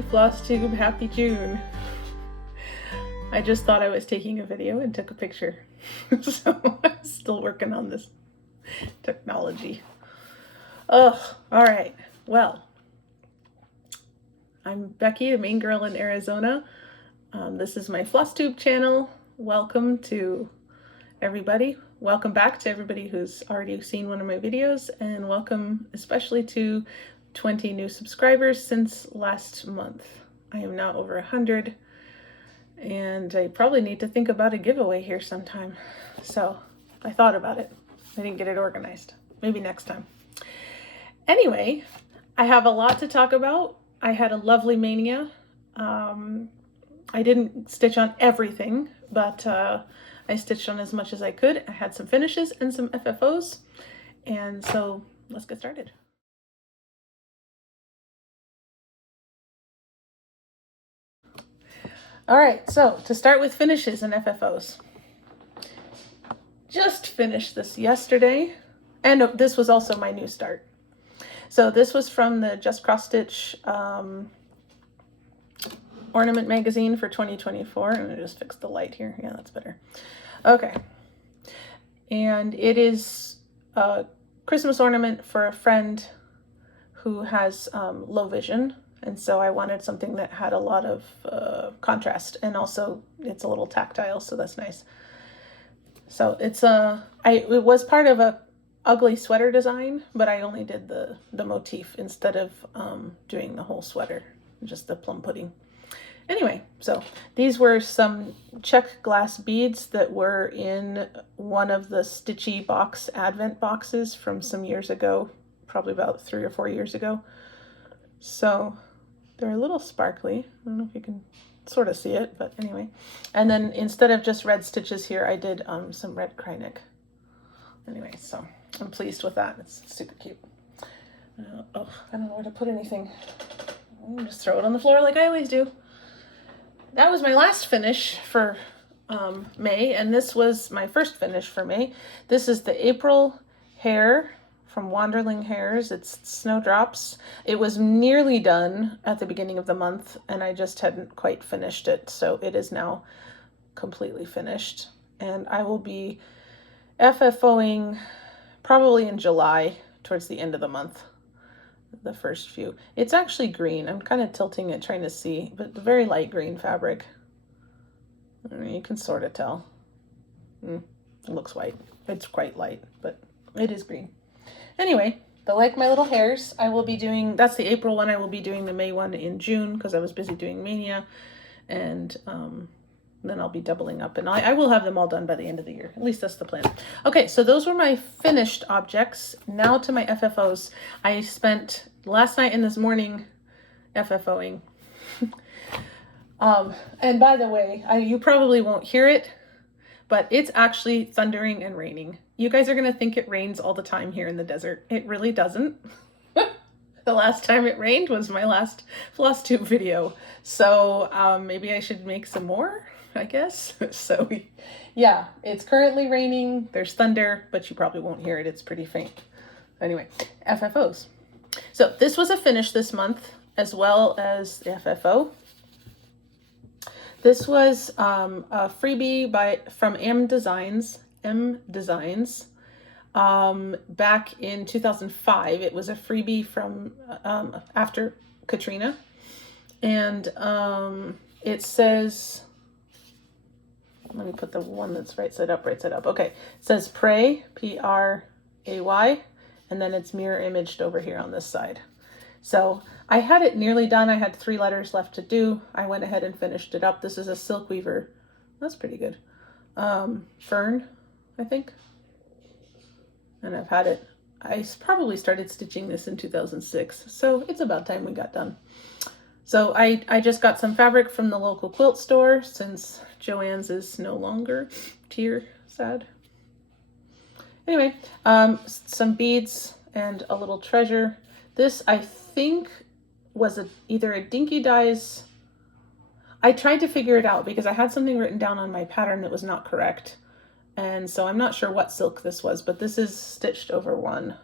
Hey Flosstube, happy June. I just thought I was taking a video and took a picture. So I'm still working on this technology. Ugh, all right. Well, I'm Becky, the main girl in Arizona. This is my Flosstube channel. Welcome to everybody. Welcome back to everybody who's already seen one of my videos, and welcome especially to 20 new subscribers since last month. I am now over 100, and I probably need to think about a giveaway here sometime. So I thought about it. I didn't get it organized. Maybe next time. Anyway, I have a lot to talk about. I had a lovely Maynia. I didn't stitch on everything, but I stitched on as much as I could. I had some finishes and some FFOs, and so let's get started. All right, so to start with finishes and FFOs. Just finished this yesterday, and this was also my new start. So this was from the Just Cross Stitch ornament magazine for 2024. I'm gonna just fix the light here. Yeah, that's better. Okay. And it is a Christmas ornament for a friend who has low vision. And so I wanted something that had a lot of contrast, and also it's a little tactile, so that's nice. So it's it was part of a ugly sweater design, but I only did the motif instead of doing the whole sweater, just the plum pudding. Anyway, so these were some check glass beads that were in one of the Stitchy box advent boxes from some years ago, probably about 3 or 4 years ago. So they're a little sparkly. I don't know if you can sort of see it, but anyway. And then instead of just red stitches here, I did some red Krynic. Anyway, so I'm pleased with that. It's super cute. Oh, I don't know where to put anything. I'll just throw it on the floor like I always do. That was my last finish for May, and this was my first finish for May. This is the April Hare from Wanderling Hares. It's Snowdrops. It was nearly done at the beginning of the month, and I just hadn't quite finished it, so it is now completely finished. And I will be FFOing probably in July, towards the end of the month, the first few. It's actually green. I'm kind of tilting it, trying to see, but the very light green fabric. I mean, you can sort of tell. It looks white. It's quite light, but it is green. Anyway, the Like My Little Hares, I will be doing, that's the April one. I will be doing the May one in June because I was busy doing Maynia, and then I'll be doubling up, and I will have them all done by the end of the year. At least that's the plan. Okay, so those were my finished objects. Now to my FFOs. I spent last night and this morning FFOing. And by the way, you probably won't hear it, but it's actually thundering and raining. You guys are gonna think it rains all the time here in the desert. It really doesn't. The last time it rained was my last Flosstube video. So maybe I should make some more, I guess. So yeah, it's currently raining. There's thunder, but you probably won't hear it. It's pretty faint. Anyway, FFOs. So this was a finish this month, as well as the FFO. This was a freebie from M Designs. Back in 2005. It was a freebie from after Katrina, and it says, let me put the one that's right side up. Okay, it says Pray, P-R-A-Y, and then it's mirror imaged over here on this side. So I had it nearly done. I had 3 letters left to do. I went ahead and finished it up. This is a Silk Weaver. That's pretty good. Fern, I think. And I've had it, I probably started stitching this in 2006, so it's about time we got done. So I just got some fabric from the local quilt store, since Joann's is no longer. Tear, sad. Anyway, some beads and a little treasure. This, I think, was either a Dinky Dyes. I tried to figure it out because I had something written down on my pattern that was not correct. And so I'm not sure what silk this was, but this is stitched over one.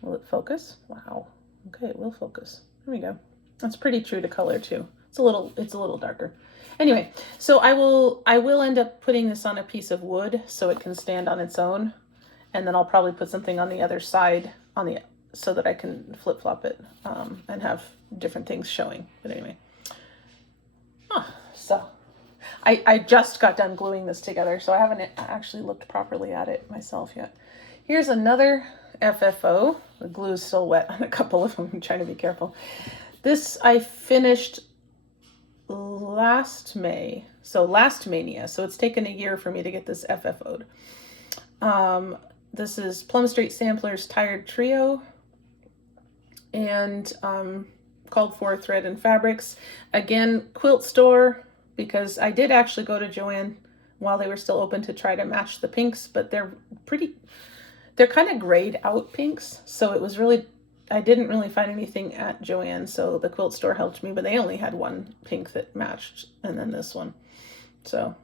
Will it focus? Wow. Okay, it will focus. There we go. That's pretty true to color too. It's a little darker. Anyway, so I will end up putting this on a piece of wood so it can stand on its own. And then I'll probably put something on the other side so that I can flip-flop it and have different things showing. But anyway. So I just got done gluing this together, so I haven't actually looked properly at it myself yet. Here's another FFO. The glue's still wet on a couple of them. I'm trying to be careful. This I finished last May, so last Maynia. So it's taken a year for me to get this FFO'd. This is Plum Street Sampler's Tired Trio, and called for Thread and Fabrics. Again, quilt store, because I did actually go to Joann while they were still open to try to match the pinks, but they're kind of grayed out pinks. So it was really, I didn't really find anything at Joann, so the quilt store helped me, but they only had one pink that matched, and then this one. So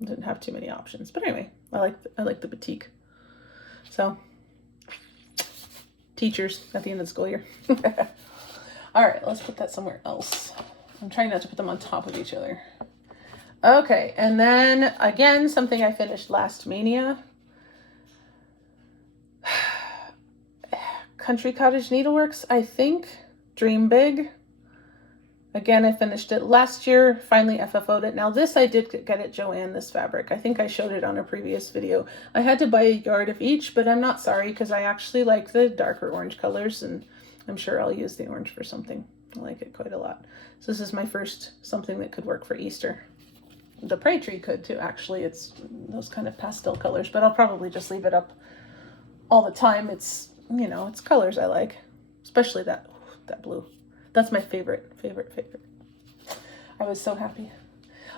I didn't have too many options. But anyway, I like the batik. So, teachers at the end of the school year. All right, let's put that somewhere else. I'm trying not to put them on top of each other. Okay, and then again, something I finished last Maynia. Country Cottage Needleworks, I think. Dream Big. Again, I finished it last year, finally FFO'd it. Now this I did get at Joann, this fabric. I think I showed it on a previous video. I had to buy a yard of each, but I'm not sorry because I actually like the darker orange colors, and I'm sure I'll use the orange for something. I like it quite a lot. So this is my first something that could work for Easter. The Prey Tree could too, actually. It's those kind of pastel colors, but I'll probably just leave it up all the time. It's, you know, it's colors I like, especially that blue. That's my favorite. I was so happy.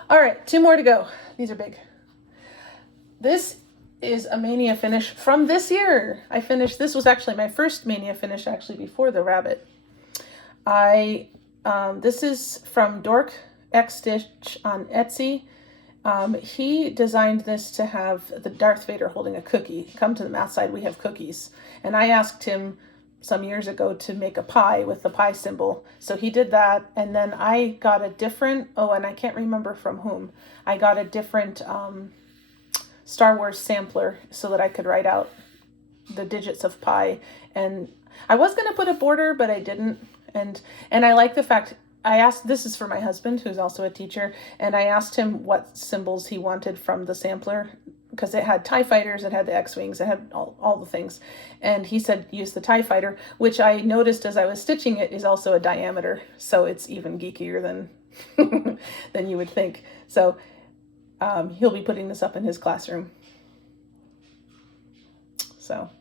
All right, 2 more to go. These are big. This is a Maynia finish from this year. This was actually my first Maynia finish, actually, before the rabbit. This is from Dork, XStitch on Etsy. He designed this to have the Darth Vader holding a cookie. Come to the math side, we have cookies. And I asked him some years ago to make a pie with the pie symbol. So he did that, and then I got a different, and I can't remember from whom, I got a different Star Wars sampler so that I could write out the digits of pi. And I was going to put a border, but I didn't. And I like the fact, this is for my husband, who's also a teacher, and I asked him what symbols he wanted from the sampler, because it had TIE fighters, it had the X-Wings, it had all the things. And he said, use the TIE fighter, which I noticed as I was stitching it is also a diameter. So it's even geekier than you would think. So he'll be putting this up in his classroom. So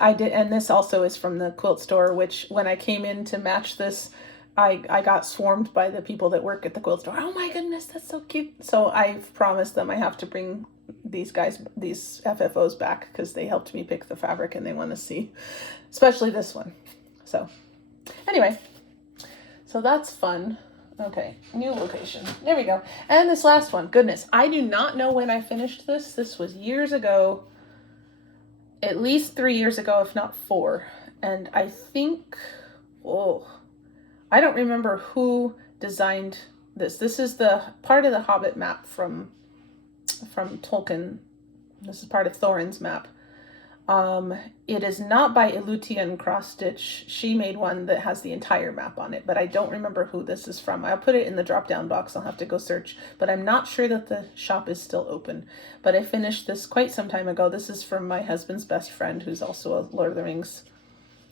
I did, and this also is from the quilt store, which when I came in to match this, I got swarmed by the people that work at the quilt store. Oh my goodness, that's so cute. So I've promised them I have to bring these FFOs back because they helped me pick the fabric and they want to see, especially this one. So anyway, so that's fun. Okay, new location. There we go. And this last one, goodness, I do not know when I finished this. This was years ago, at least 3 years ago, if not 4. And I think, I don't remember who designed this. This is the part of the Hobbit map from Tolkien. This is part of Thorin's map. It is not by Ilutian Cross Stitch. She made one that has the entire map on it, but I don't remember who this is from. I'll put it in the drop-down box. I'll have to go search, but I'm not sure that the shop is still open. But I finished this quite some time ago. This is from my husband's best friend, who's also a Lord of the Rings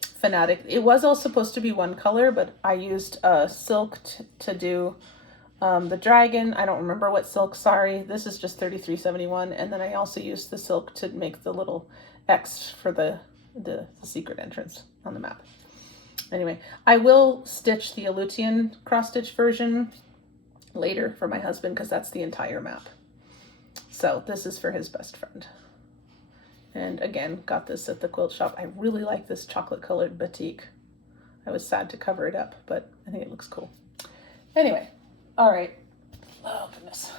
fanatic. It was all supposed to be one color, but I used silk to do the dragon. I don't remember what silk, sorry. This is just 3371, and then I also used the silk to make the little X for the secret entrance on the map. Anyway, I will stitch the Ilutian cross-stitch version later for my husband because that's the entire map. So this is for his best friend. And again, got this at the quilt shop. I really like this chocolate colored batik. I was sad to cover it up, but I think it looks cool. Anyway, all right. Oh, goodness.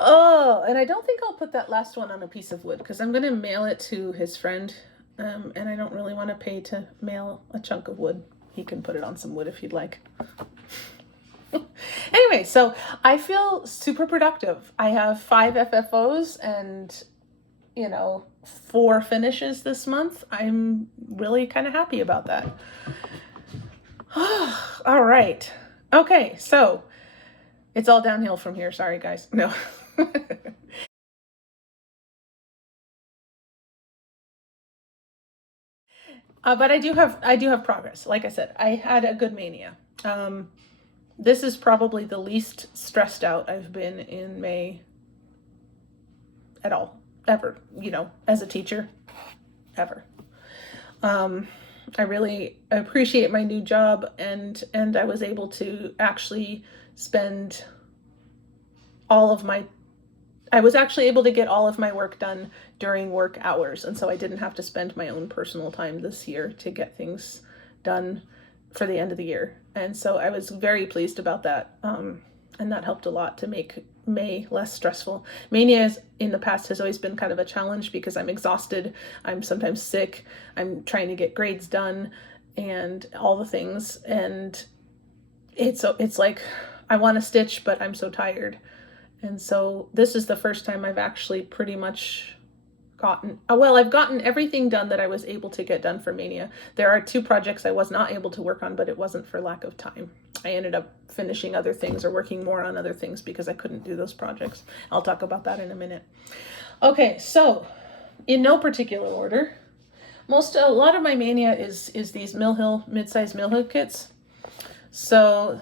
Oh, and I don't think I'll put that last one on a piece of wood because I'm going to mail it to his friend And I don't really want to pay to mail a chunk of wood. He can put it on some wood if he'd like. Anyway, so I feel super productive. I have 5 FFOs and, you know, 4 finishes this month. I'm really kind of happy about that. All right. Okay, so it's all downhill from here. Sorry, guys. No. But I do have progress. Like I said, I had a good mania. This is probably the least stressed out I've been in May at all, ever, you know, as a teacher, ever. I really appreciate my new job, and I was able to actually spend I was actually able to get all of my work done during work hours, and so I didn't have to spend my own personal time this year to get things done for the end of the year. And so I was very pleased about that, and that helped a lot to make May less stressful. Mania in the past has always been kind of a challenge because I'm exhausted, I'm sometimes sick, I'm trying to get grades done and all the things, and it's like I want to stitch, but I'm so tired. And so this is the first time I've actually pretty much I've gotten everything done that I was able to get done for Mania. There are 2 projects I was not able to work on, but it wasn't for lack of time. I ended up finishing other things or working more on other things because I couldn't do those projects. I'll talk about that in a minute. Okay, so in no particular order, a lot of my Mania is these mid-size Mill Hill kits. So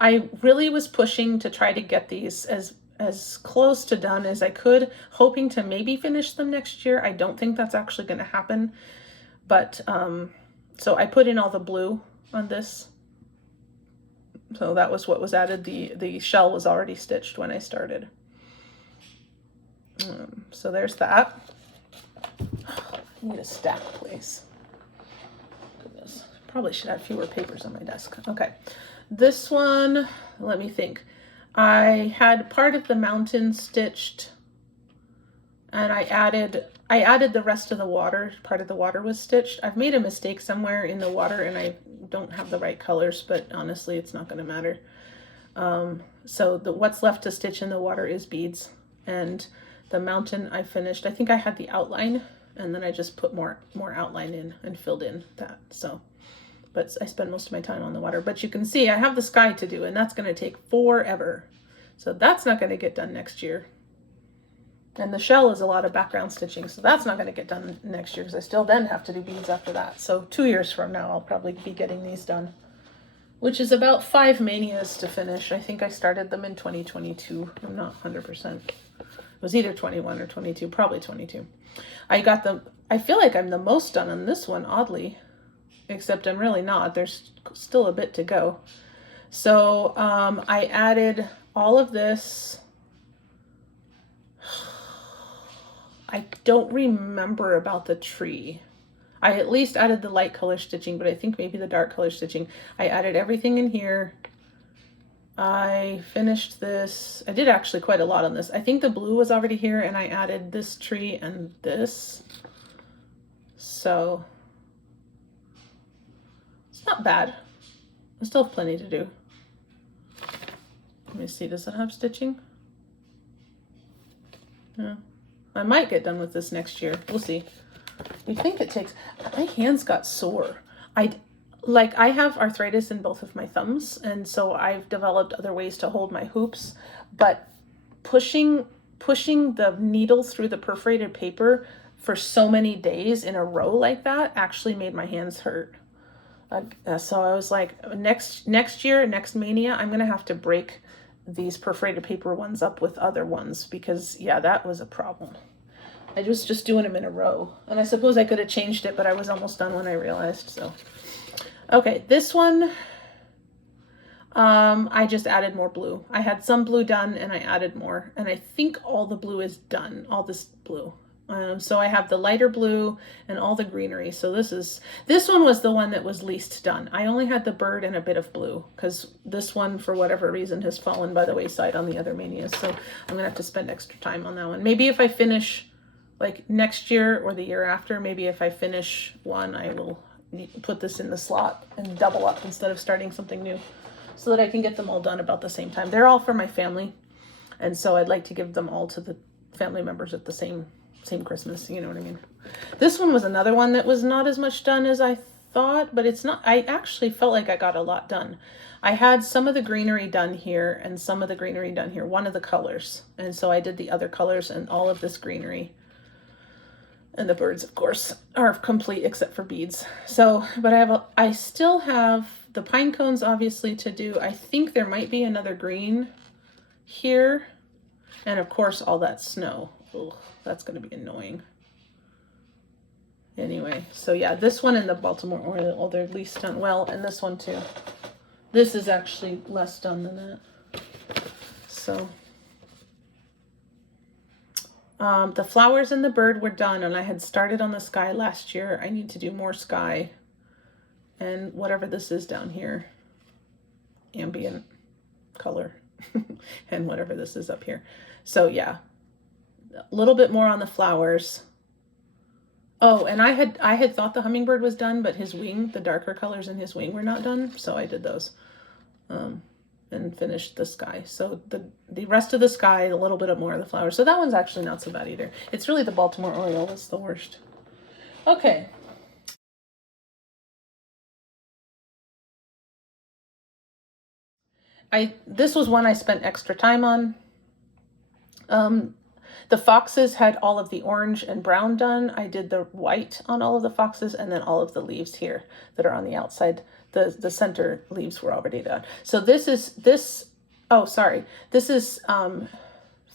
I really was pushing to try to get these as close to done as I could, hoping to maybe finish them next year. I don't think that's actually going to happen, but so I put in all the blue on this. So that was what was added. The shell was already stitched when I started. So there's that. I need a stack place. Goodness, probably should have fewer papers on my desk. Okay. This one, let me think. I had part of the mountain stitched, and I added the rest of the water. Part of the water was stitched. I've made a mistake somewhere in the water, and I don't have the right colors, but honestly, it's not going to matter. So what's left to stitch in the water is beads, and the mountain I finished. I think I had the outline, and then I just put more outline in and filled in that. So. But I spend most of my time on the water. But you can see I have the sky to do, and that's going to take forever. So that's not going to get done next year. And the shell is a lot of background stitching, so that's not going to get done next year because I still then have to do beads after that. So 2 years from now, I'll probably be getting these done, which is about 5 manias to finish. I think I started them in 2022. I'm not 100%. It was either 21 or 22, probably 22. I feel like I'm the most done on this one, oddly. Except I'm really not. There's still a bit to go. So I added all of this. I don't remember about the tree. I at least added the light color stitching, but I think maybe the dark color stitching. I added everything in here. I finished this. I did actually quite a lot on this. I think the blue was already here, and I added this tree and this. So not bad. I still have plenty to do. Let me see, does it have stitching? Yeah. I might get done with this next year. We'll see. You think it takes... My hands got sore. I have arthritis in both of my thumbs, and so I've developed other ways to hold my hoops, but pushing the needle through the perforated paper for so many days in a row like that actually made my hands hurt. So I was like, next year, next Mania, I'm going to have to break these perforated paper ones up with other ones because, yeah, that was a problem. I was just doing them in a row. And I suppose I could have changed it, but I was almost done when I realized, so. Okay, this one, I just added more blue. I had some blue done, and I added more. And I think all the blue is done, all this blue. So I have the lighter blue and all the greenery. So this one was the one that was least done. I only had the bird and a bit of blue because this one, for whatever reason, has fallen by the wayside on the other manias. So I'm going to have to spend extra time on that one. Maybe if I finish like next year or the year after, maybe if I finish one, I will put this in the slot and double up instead of starting something new, so that I can get them all done about the same time. They're all for my family, and so I'd like to give them all to the family members at the same Christmas, you know what I mean? This one was another one that was not as much done as I thought, but it's not, I actually felt like I got a lot done. I had some of the greenery done here and some of the greenery done here, one of the colors. And so I did the other colors and all of this greenery. And the birds, of course, are complete except for beads. So, but I still have the pine cones obviously to do. I think there might be another green here. And of course, all that snow. Ugh, that's going to be annoying. Anyway, so yeah, this one and the Baltimore Oriole, they're least done. Well, and this one too. This is actually less done than that. So, the flowers and the bird were done, and I had started on the sky last year. I need to do more sky and whatever this is down here, ambient color, and whatever this is up here. So yeah, a little bit more on the flowers. Oh, and I had thought the hummingbird was done, but his wing, the darker colors in his wing were not done, so I did those, and finished the sky. So the rest of the sky, a little bit more of the flowers. So that one's actually not so bad either. It's really the Baltimore Oriole that's the worst. Okay. This was one I spent extra time on. The foxes had all of the orange and brown done. I did the white on all of the foxes, and then all of the leaves here that are on the outside. The center leaves were already done. So this is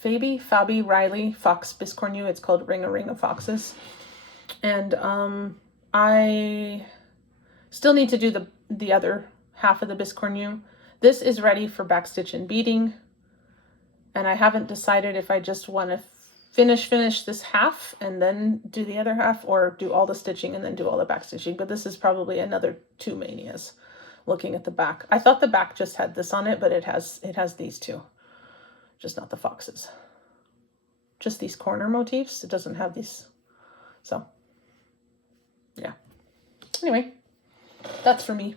Faby, Reilly, Fox Biscornu. It's called Ring of Foxes. And I still need to do the other half of the Biscornu. This is ready for backstitch and beading. And I haven't decided if I just want to finish this half and then do the other half, or do all the stitching and then do all the back stitching. But this is probably another 2 Maynias. Looking at the back, I thought the back just had this on it, but it has these two, just not the foxes. Just these corner motifs. It doesn't have these. So yeah. Anyway, that's for me.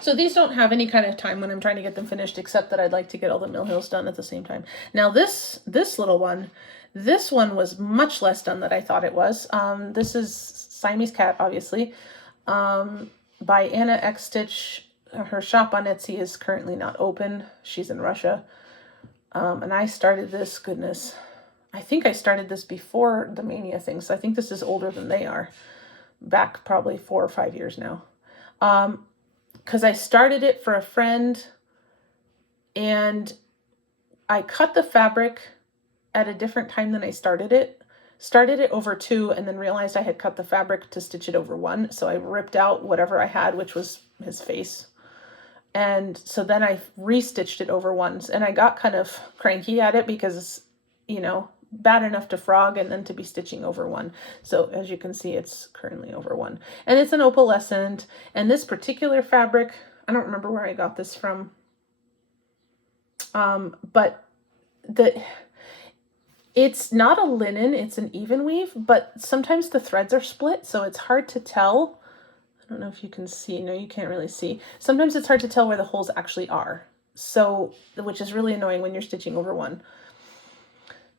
So these don't have any kind of time when I'm trying to get them finished, except that I'd like to get all the mill hills done at the same time. Now this little one, this one was much less done than I thought it was. This is Siamese cat, obviously, by Anna XStitch. Her shop on Etsy is currently not open. She's in Russia. And I started this, goodness, I think I started this before the Maynia thing. So I think this is older than they are, back probably 4 or 5 years now. Because I started it for a friend, and I cut the fabric at a different time than I started it over 2, and then realized I had cut the fabric to stitch it over 1. So I ripped out whatever I had, which was his face. And so then I restitched it over 1, and I got kind of cranky at it because, you know, bad enough to frog and then to be stitching over 1. So as you can see, it's currently over 1, and it's an opalescent. And this particular fabric, I don't remember where I got this from, but it's not a linen, it's an even weave, but sometimes the threads are split, so it's hard to tell. I don't know if you can see. No, you can't really see. Sometimes it's hard to tell where the holes actually are, so, which is really annoying when you're stitching over 1.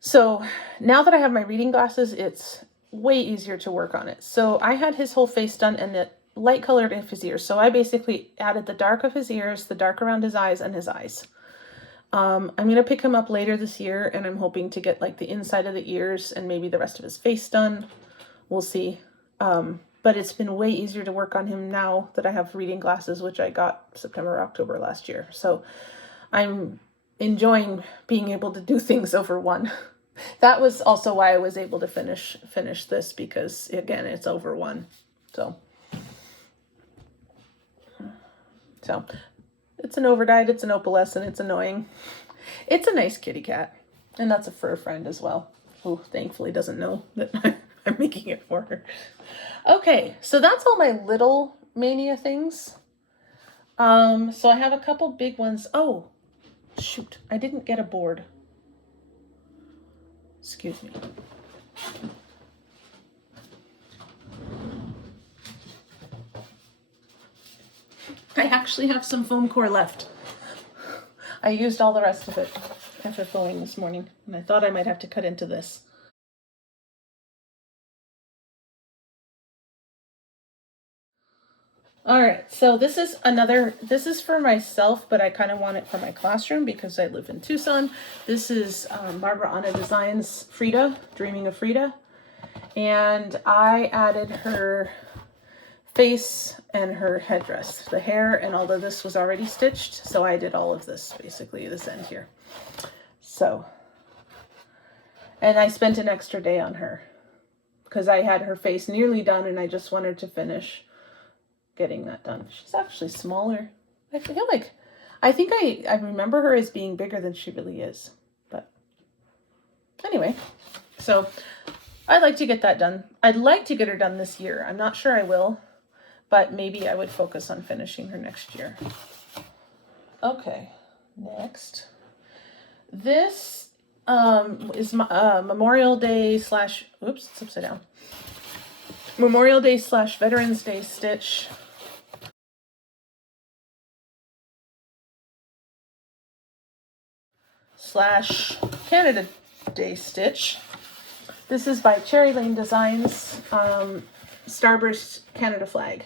So now that I have my reading glasses, it's way easier to work on it. So I had his whole face done and the light colored of his ears. So I basically added the dark of his ears, the dark around his eyes, and his eyes. I'm going to pick him up later this year, and I'm hoping to get like the inside of the ears and maybe the rest of his face done. We'll see. But it's been way easier to work on him now that I have reading glasses, which I got September, October last year. So I'm enjoying being able to do things over 1. That was also why I was able to finish this, because again, it's over 1. So it's an overdyed, it's an opalescent, it's annoying. It's a nice kitty cat, and that's a fur friend as well, who thankfully doesn't know that I'm making it for her. Okay, so that's all my little Maynia things. So I have a couple big ones. Oh, shoot, I didn't get a board. Excuse me. I actually have some foam core left. I used all the rest of it FFOing this morning, and I thought I might have to cut into this. All right, so this is for myself, but I kind of want it for my classroom because I live in Tucson. This is Barbara Anna Designs Frida, Dreaming of Frida. And I added her face and her headdress, the hair, and all of this was already stitched. So I did all of this, basically, this end here. So, and I spent an extra day on her because I had her face nearly done and I just wanted to finish getting that done. She's actually smaller. I feel like, I think I remember her as being bigger than she really is. But anyway, so I'd like to get that done. I'd like to get her done this year. I'm not sure I will, but maybe I would focus on finishing her next year. Okay, next. This is Memorial Day slash, oops, it's upside down. Memorial Day slash Veterans Day stitch. Slash Canada Day stitch. This is by Chatelaine Designs, Starburst Canada flag.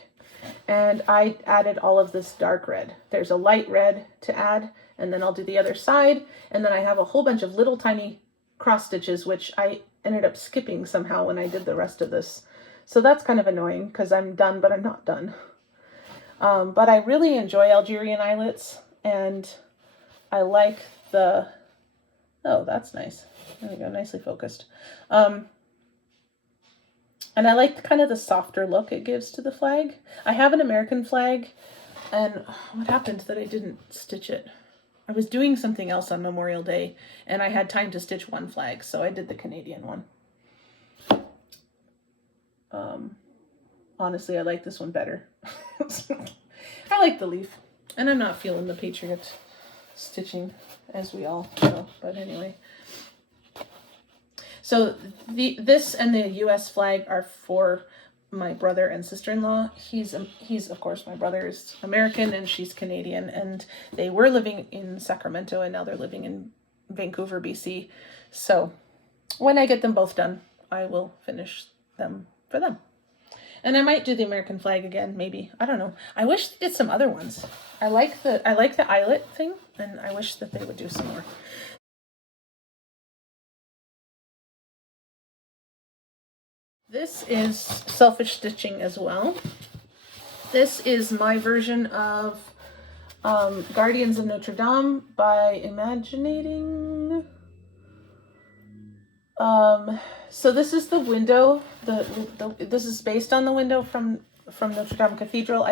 And I added all of this dark red. There's a light red to add, and then I'll do the other side. And then I have a whole bunch of little tiny cross stitches, which I ended up skipping somehow when I did the rest of this. So that's kind of annoying because I'm done, but I'm not done. But I really enjoy Algerian eyelets, and I like the, oh, that's nice. There we go, nicely focused. And I like kind of the softer look it gives to the flag. I have an American flag, and what happened that I didn't stitch it? I was doing something else on Memorial Day, and I had time to stitch one flag, so I did the Canadian one. Honestly, I like this one better. I like the leaf, and I'm not feeling the Patriot stitching, as we all know, but anyway. So this and the U.S. flag are for my brother and sister-in-law. He's of course, my brother is American and she's Canadian, and they were living in Sacramento and now they're living in Vancouver, BC. So when I get them both done, I will finish them for them. And I might do the American flag again, maybe. I don't know. I wish they did some other ones. I like the eyelet thing, and I wish that they would do some more. This is selfish stitching as well. This is my version of Guardians of Notre Dame by Imaginating. So this is the window. This is based on the window from Notre Dame Cathedral.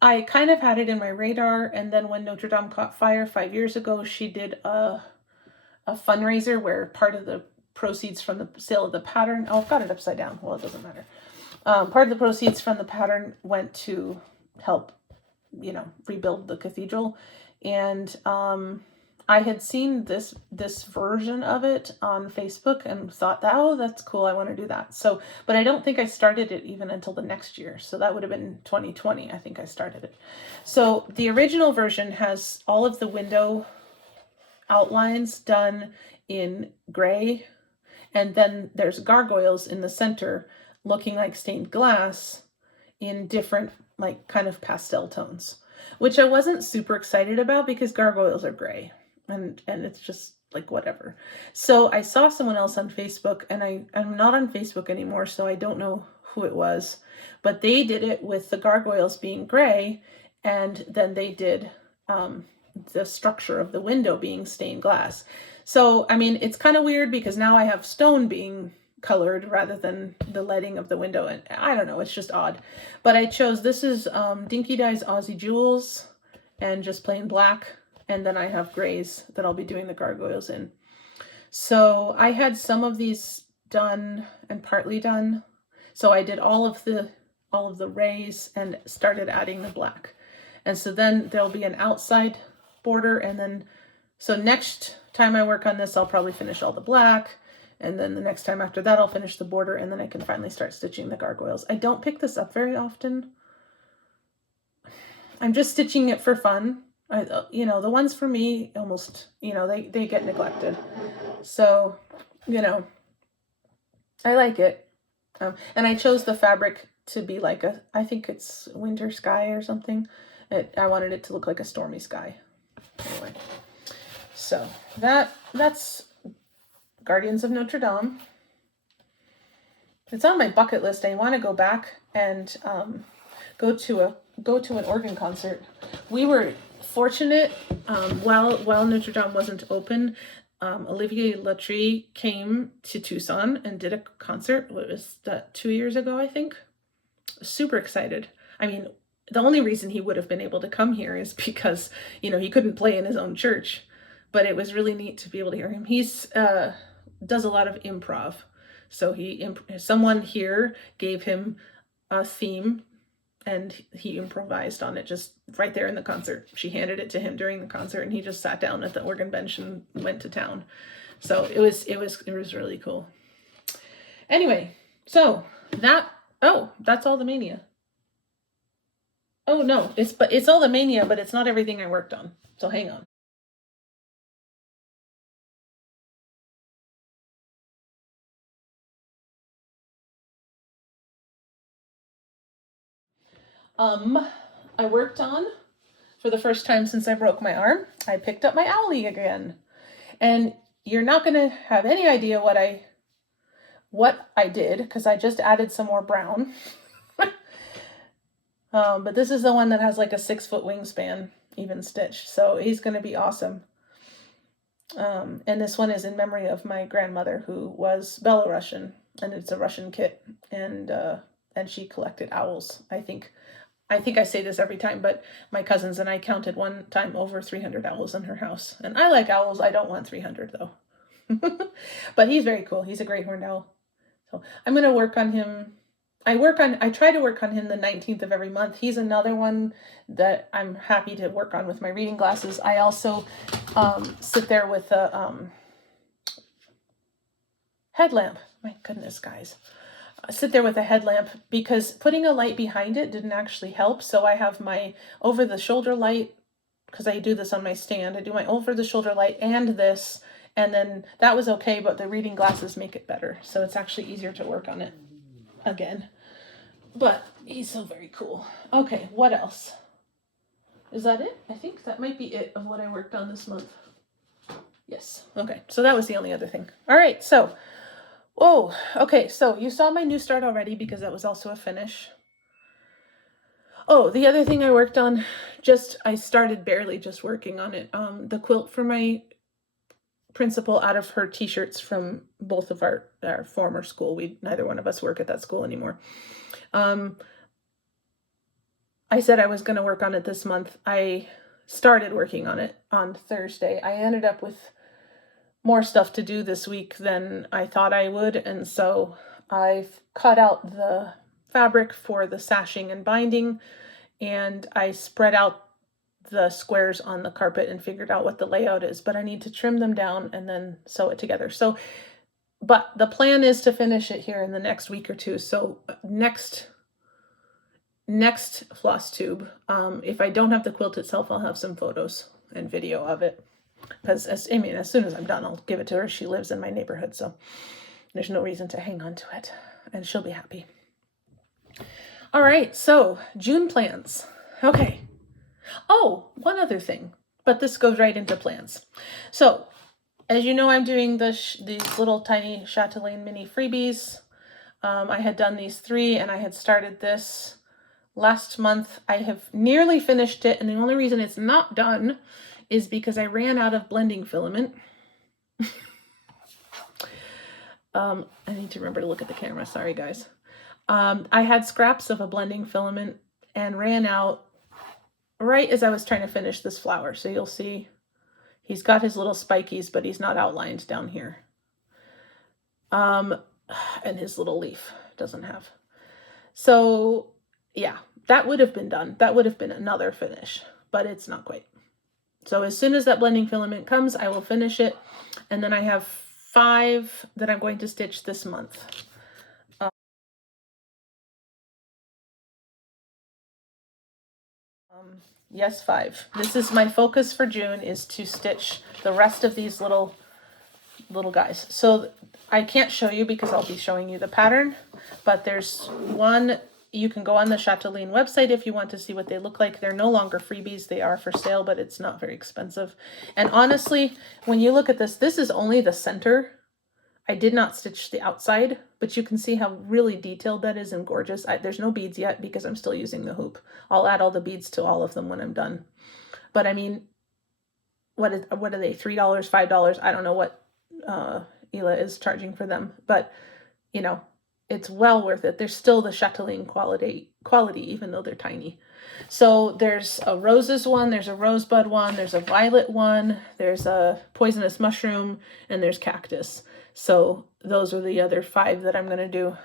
I kind of had it in my radar, and then when Notre Dame caught fire 5 years ago, she did a fundraiser where part of the proceeds from the sale of the pattern, oh, I've got it upside down, well, it doesn't matter. Part of the proceeds from the pattern went to help, rebuild the cathedral. And I had seen this version of it on Facebook and thought, oh, that's cool, I want to do that. So, but I don't think I started it even until the next year. So that would have been 2020, I think I started it. So the original version has all of the window outlines done in gray, and then there's gargoyles in the center looking like stained glass in different, like, kind of pastel tones, which I wasn't super excited about because gargoyles are gray, and it's just like whatever. So I saw someone else on Facebook, and I'm not on Facebook anymore, so I don't know who it was, but they did it with the gargoyles being gray, and then they did the structure of the window being stained glass. So, I mean, it's kind of weird because now I have stone being colored rather than the leading of the window. And I don't know, it's just odd. But I chose, this is Dinky Dye's Aussie Jewels and just plain black. And then I have grays that I'll be doing the gargoyles in. So I had some of these done and partly done. So I did all of the rays and started adding the black. And so then there'll be an outside border and then So next time I work on this, I'll probably finish all the black. And then the next time after that, I'll finish the border, and then I can finally start stitching the gargoyles. I don't pick this up very often. I'm just stitching it for fun. You know, the ones for me almost, you know, they get neglected. So, you know, I like it. And I chose the fabric to be like I think it's winter sky or something. I wanted it to look like a stormy sky. Anyway, so that's Guardians of Notre Dame. It's on my bucket list. I want to go back and go to an organ concert. We were fortunate while Notre Dame wasn't open. Olivier Latry came to Tucson and did a concert. What was that, 2 years ago, I think? Super excited. I mean, the only reason he would have been able to come here is because, you know, he couldn't play in his own church. But it was really neat to be able to hear him. He's does a lot of improv. So someone here gave him a theme and he improvised on it just right there in the concert. She handed it to him during the concert and he just sat down at the organ bench and went to town. So it was really cool. Anyway, so that's all the Maynia. Oh no, it's all the Maynia, but it's not everything I worked on. So hang on. I worked on, for the first time since I broke my arm, I picked up my owlie again. And you're not going to have any idea what I did, because I just added some more brown. But this is the one that has like a 6-foot wingspan, even stitch. So he's going to be awesome. And this one is in memory of my grandmother, who was Belarusian, and it's a Russian kit. And she collected owls. I think I say this every time, but my cousins and I counted one time over 300 owls in her house. And I like owls. I don't want 300 though. But he's very cool. He's a great horned owl. So I'm going to work on him. I try to work on him the 19th of every month. He's another one that I'm happy to work on with my reading glasses. I also sit there with a headlamp. My goodness, guys. Sit there with a headlamp because putting a light behind it didn't actually help. So I have my over-the-shoulder light, because I do this on my stand. I do my over-the-shoulder light and this, and then that was okay, but the reading glasses make it better. So it's actually easier to work on it again. But he's so very cool. Okay, what else? Is that it? I think that might be it of what I worked on this month. Yes. Okay, so that was the only other thing. All right, so... Oh, okay, so you saw my new start already because that was also a finish. Oh, the other thing I worked on, I started barely just working on it. The quilt for my principal out of her t-shirts from both of our former school. Neither one of us work at that school anymore. I said I was going to work on it this month. I started working on it on Thursday. I ended up with more stuff to do this week than I thought I would, and so I've cut out the fabric for the sashing and binding, and I spread out the squares on the carpet and figured out what the layout is, but I need to trim them down and then sew it together. So, but the plan is to finish it here in the next week or two. So next Flosstube, if I don't have the quilt itself, I'll have some photos and video of it. Because, as soon as I'm done, I'll give it to her. She lives in my neighborhood, so there's no reason to hang on to it. And she'll be happy. All right, so June plans. Okay. Oh, one other thing. But this goes right into plans. So, as you know, I'm doing these little tiny Chatelaine mini freebies. I had done these 3, and I had started this last month. I have nearly finished it, and the only reason it's not done is because I ran out of blending filament. I need to remember to look at the camera. Sorry, guys. I had scraps of a blending filament and ran out right as I was trying to finish this flower. So you'll see he's got his little spikies, but he's not outlined down here. And his little leaf doesn't have. So yeah, that would have been done. That would have been another finish, but it's not quite. So as soon as that blending filament comes, I will finish it. And then I have 5 that I'm going to stitch this month. Yes, 5. This is my focus for June, is to stitch the rest of these little guys. So I can't show you because I'll be showing you the pattern, but there's one. You can go on the Chatelaine website if you want to see what they look like. They're no longer freebies. They are for sale, but it's not very expensive. And honestly, when you look at this, this is only the center. I did not stitch the outside, but you can see how really detailed that is and gorgeous. There's no beads yet because I'm still using the hoop. I'll add all the beads to all of them when I'm done. But I mean, what are they, $3, $5? I don't know what Ela is charging for them, but you know, it's well worth it. There's still the Chatelaine quality, even though they're tiny. So there's a roses one, there's a rosebud one, there's a violet one, there's a poisonous mushroom, and there's cactus. So those are the other 5 that I'm going to do,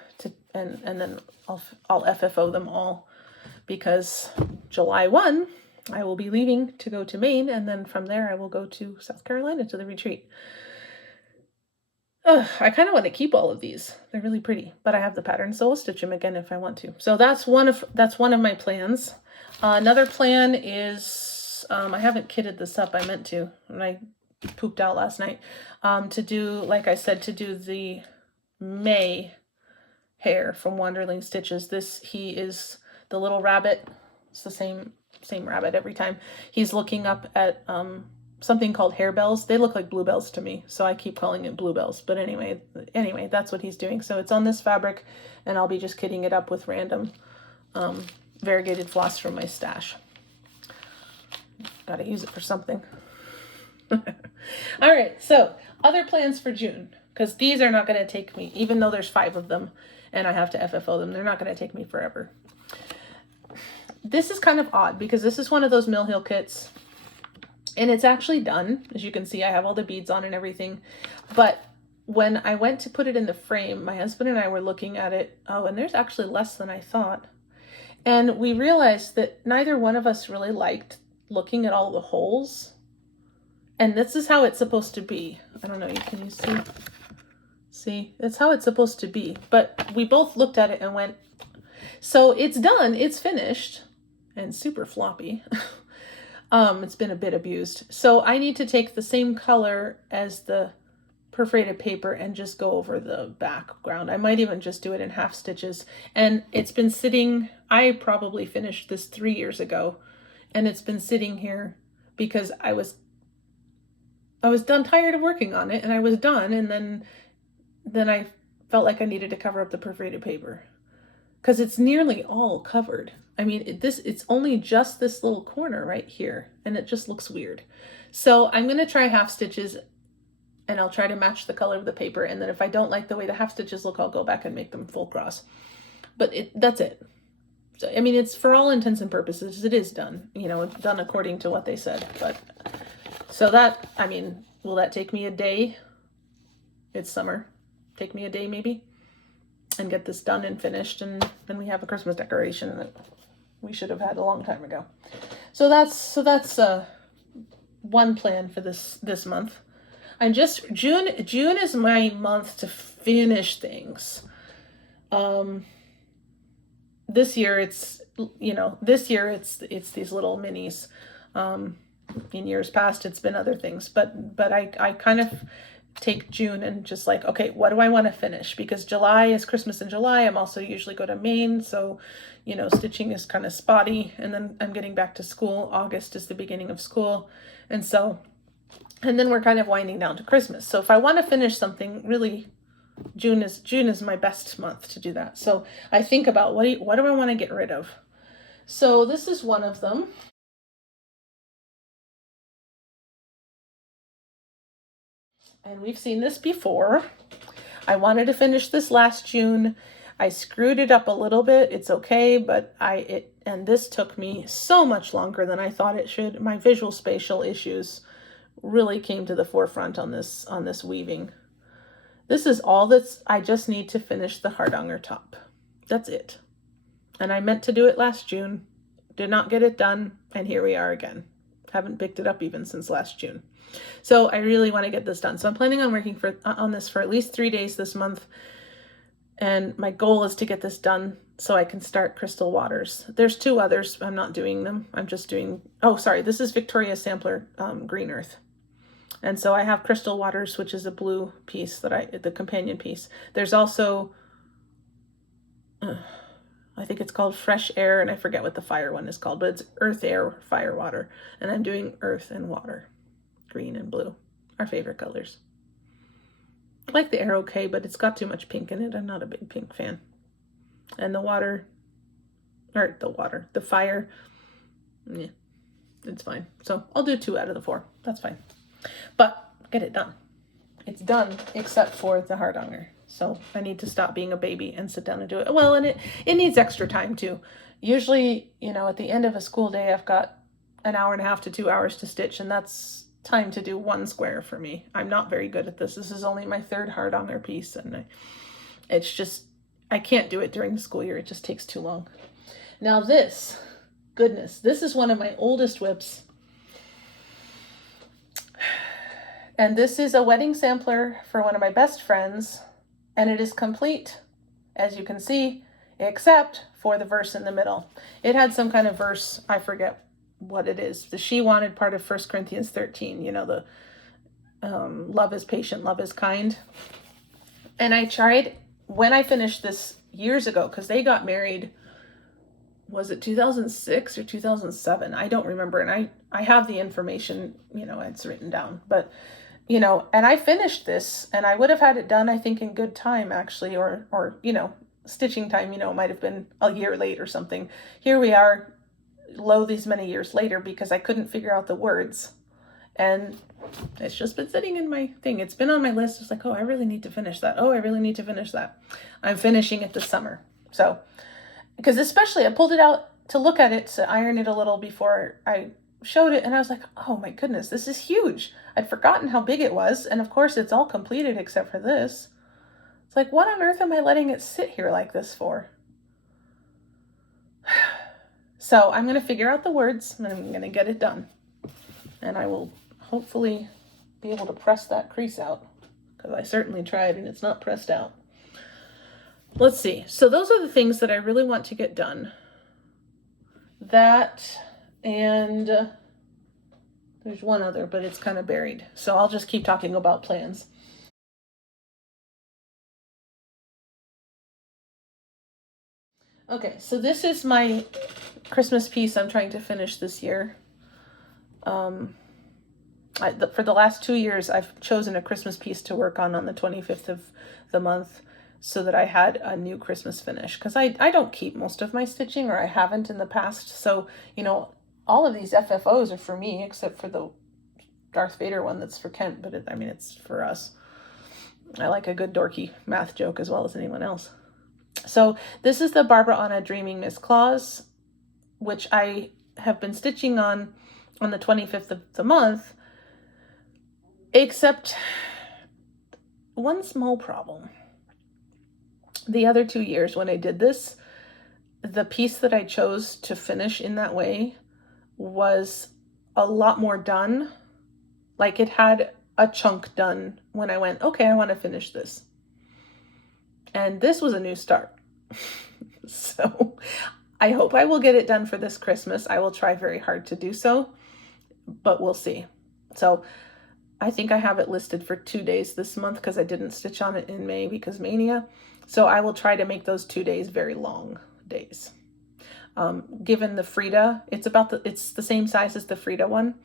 and then I'll FFO them all, because July 1, I will be leaving to go to Maine, and then from there I will go to South Carolina to the retreat. I kind of want to keep all of these. They're really pretty, but I have the pattern, so I'll stitch them again if I want to. So that's one of my plans. Another plan is, I haven't kitted this up. I meant to, and I pooped out last night. To do, like I said, to do the May Hare from Wanderling Stitches. He is the little rabbit. It's the same rabbit every time. He's looking up at something called harebells. They look like bluebells to me, so I keep calling it bluebells. But anyway, that's what he's doing. So it's on this fabric, and I'll be just kitting it up with random variegated floss from my stash. Gotta use it for something. All right, so other plans for June, because these are not going to take me, even though there's 5 of them and I have to FFO them, they're not going to take me forever. This is kind of odd because this is one of those Mill Hill kits, and it's actually done. As you can see, I have all the beads on and everything, but when I went to put it in the frame, my husband and I were looking at it. Oh, and there's actually less than I thought. And we realized that neither one of us really liked looking at all the holes. And this is how it's supposed to be. I don't know, can you see? See, that's how it's supposed to be. But we both looked at it and went, so it's done, it's finished, and super floppy. It's been a bit abused. So I need to take the same color as the perforated paper and just go over the background. I might even just do it in half stitches. And it's been sitting, I probably finished this 3 years ago, and it's been sitting here because I was done, tired of working on it, and I was done, and then I felt like I needed to cover up the perforated paper because it's nearly all covered. I mean, it's only just this little corner right here, and it just looks weird. So I'm going to try half stitches, and I'll try to match the color of the paper, and then if I don't like the way the half stitches look, I'll go back and make them full cross. But that's it. So, I mean, it's, for all intents and purposes, it is done, you know, done according to what they said. But so that, I mean, will that take me a day? It's summer. Take me a day maybe, and get this done and finished, and then we have a Christmas decoration that we should have had a long time ago. So that's one plan for this month. I'm just, June is my month to finish things. This year it's these little minis. In years past it's been other things, but I kind of take June and just like, okay, what do I want to finish? Because July is Christmas in July. I'm also usually go to Maine, so you know, stitching is kind of spotty, and then I'm getting back to school. August is the beginning of school, and then we're kind of winding down to Christmas. So if I want to finish something, really June is my best month to do that. So I think about what do I want to get rid of. So this is one of them. And we've seen this before. I wanted to finish this last June. I screwed it up a little bit. It's okay, but and this took me so much longer than I thought it should. My visual spatial issues really came to the forefront on this weaving. This is all I just need to finish the hardanger top. That's it. And I meant to do it last June, did not get it done, and here we are again. Haven't picked it up even since last June. So I really want to get this done. So I'm planning on working on this for at least 3 days this month. And my goal is to get this done so I can start Crystal Waters. There's 2 others. I'm not doing them. I'm just doing, oh, sorry. This is Victoria's Sampler Green Earth. And so I have Crystal Waters, which is a blue piece the companion piece. There's also, I think it's called Fresh Air, and I forget what the fire one is called, but it's Earth, Air, Fire, Water. And I'm doing Earth and Water, green and blue, our favorite colors. I like the air okay, but it's got too much pink in it. I'm not a big pink fan. And the fire, yeah, it's fine. So I'll do 2 out of the 4. That's fine. But get it done. It's done except for the hardanger. So I need to stop being a baby and sit down and do it. Well, and it needs extra time too. Usually, you know, at the end of a school day, I've got an hour and a half to 2 hours to stitch, and that's time to do 1 square for me. I'm not very good at this. This is only my 3rd hardanger piece, and it's just, I can't do it during the school year. It just takes too long. Now this, goodness, this is one of my oldest whips. And this is a wedding sampler for one of my best friends, and it is complete, as you can see, except for the verse in the middle. It had some kind of verse, I forget what it is. She wanted part of 1 Corinthians 13, you know, the love is patient, love is kind. And I tried, when I finished this years ago, because they got married, was it 2006 or 2007? I don't remember. And I have the information, you know, it's written down. But, you know, and I finished this, and I would have had it done, I think, in good time, actually, or you know, stitching time, you know, it might have been a year late or something. Here we are, these many years later, because I couldn't figure out the words. And it's just been sitting in my thing. It's been on my list. It's like, oh, I really need to finish that. Oh, I really need to finish that. I'm finishing it this summer. So, because especially I pulled it out to look at it, to iron it a little before I showed it, and I was like, oh my goodness, this is huge. I'd forgotten how big it was, and of course it's all completed except for this. It's like, what on earth am I letting it sit here like this for? So I'm going to figure out the words, and I'm going to get it done. And I will hopefully be able to press that crease out, because I certainly tried and it's not pressed out. Let's see. So those are the things that I really want to get done. That, and there's one other, but it's kind of buried. So I'll just keep talking about plans. Okay, so this is my Christmas piece I'm trying to finish this year. For the last 2 years, I've chosen a Christmas piece to work on the 25th of the month, so that I had a new Christmas finish, because I don't keep most of my stitching, or I haven't in the past. So, you know, all of these FFOs are for me, except for the Darth Vader one that's for Kent, but I mean, it's for us. I like a good dorky math joke as well as anyone else. So this is the Barbara Anna Dreaming Miss Claus, which I have been stitching on the 25th of the month, except one small problem. The other 2 years when I did this, the piece that I chose to finish in that way was a lot more done. Like, it had a chunk done when I went, okay, I want to finish this. And this was a new start. So I hope I will get it done for this Christmas. I will try very hard to do so, but we'll see. So I think I have it listed for 2 days this month, because I didn't stitch on it in May because Maynia. So I will try to make those 2 days very long days. Given the Frida, it's the same size as the Frida one.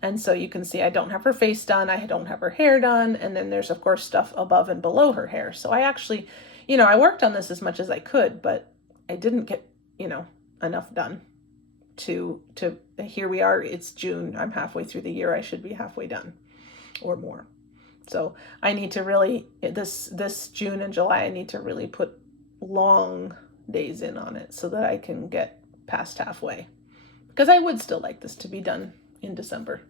And so you can see I don't have her face done. I don't have her hair done. And then there's, of course, stuff above and below her hair. So I actually, you know, I worked on this as much as I could, but I didn't get, you know, enough done to here we are. It's June. I'm halfway through the year. I should be halfway done or more. So I need to really, this June and July, I need to really put long days in on it so that I can get past halfway, because I would still like this to be done in December.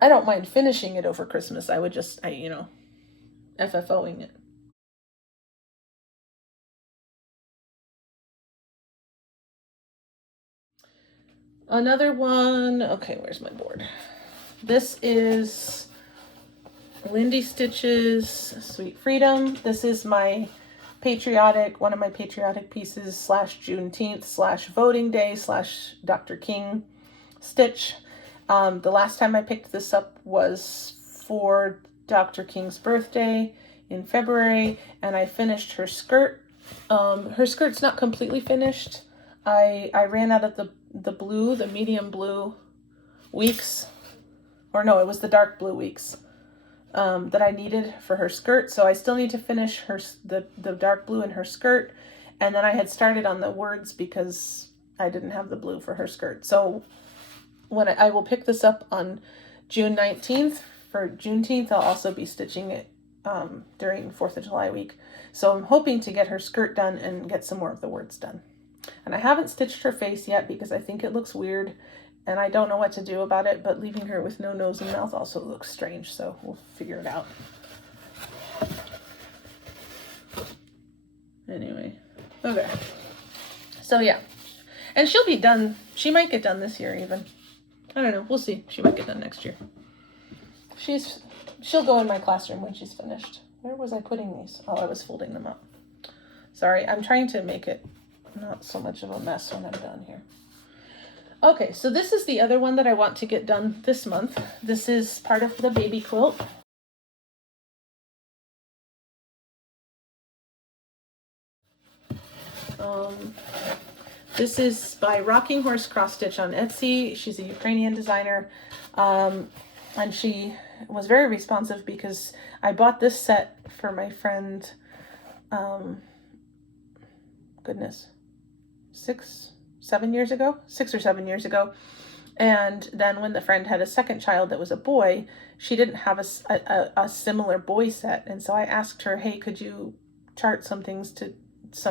I don't mind finishing it over Christmas. I would just, you know, FFOing it. Another one, okay, where's my board? This is Lindy Stitch's Sweet Freedom. This is my patriotic, one of my patriotic pieces / Juneteenth / voting day / Dr. King stitch. The last time I picked this up was for Dr. King's birthday in February, and I finished her skirt. Her skirt's not completely finished. I ran out of the blue, the medium blue weeks, or no, it was the dark blue weeks that I needed for her skirt. So I still need to finish the dark blue in her skirt. And then I had started on the words because I didn't have the blue for her skirt. So when I will pick this up on June 19th for Juneteenth, I'll also be stitching it during 4th of July week. So I'm hoping to get her skirt done and get some more of the words done. And I haven't stitched her face yet because I think it looks weird and I don't know what to do about it, but leaving her with no nose and mouth also looks strange, so we'll figure it out. Anyway, okay. So yeah, and she'll be done. She might get done this year even. I don't know, we'll see. She might get done next year. She'll go in my classroom when she's finished. Where was I putting these? Oh, I was folding them up. Sorry, I'm trying to make it not so much of a mess when I'm done here. Okay, so this is the other one that I want to get done this month. This is part of the baby quilt. This is by Rocking Horse Cross Stitch on Etsy. She's a Ukrainian designer, and she was very responsive because I bought this set for my friend, goodness, 6 or 7 years ago. And then when the friend had a second child that was a boy, she didn't have a similar boy set. And so I asked her, hey, could you chart some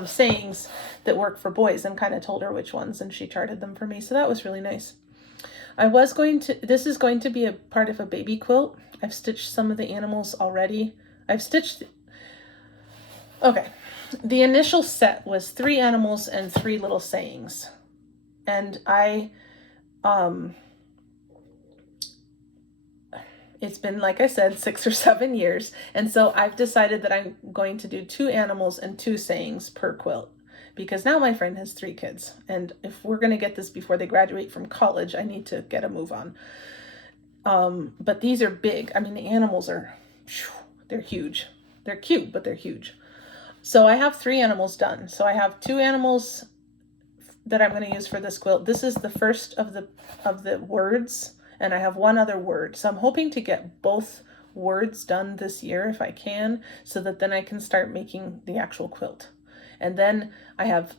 sayings that work for boys, and kind of told her which ones, and she charted them for me. So that was really nice. This is going to be a part of a baby quilt. I've stitched some of the animals already. Okay. The initial set was 3 animals and 3 little sayings. And it's been, like I said, 6 or 7 years. And so I've decided that I'm going to do 2 animals and 2 sayings per quilt, because now my friend has 3 kids. And if we're going to get this before they graduate from college, I need to get a move on. But these are big. I mean, the animals they're huge. They're cute, but they're huge. So I have 3 animals done. So I have 2 animals that I'm going to use for this quilt. This is the first of the words, and I have 1 other word. So I'm hoping to get both words done this year if I can, so that then I can start making the actual quilt. And then I have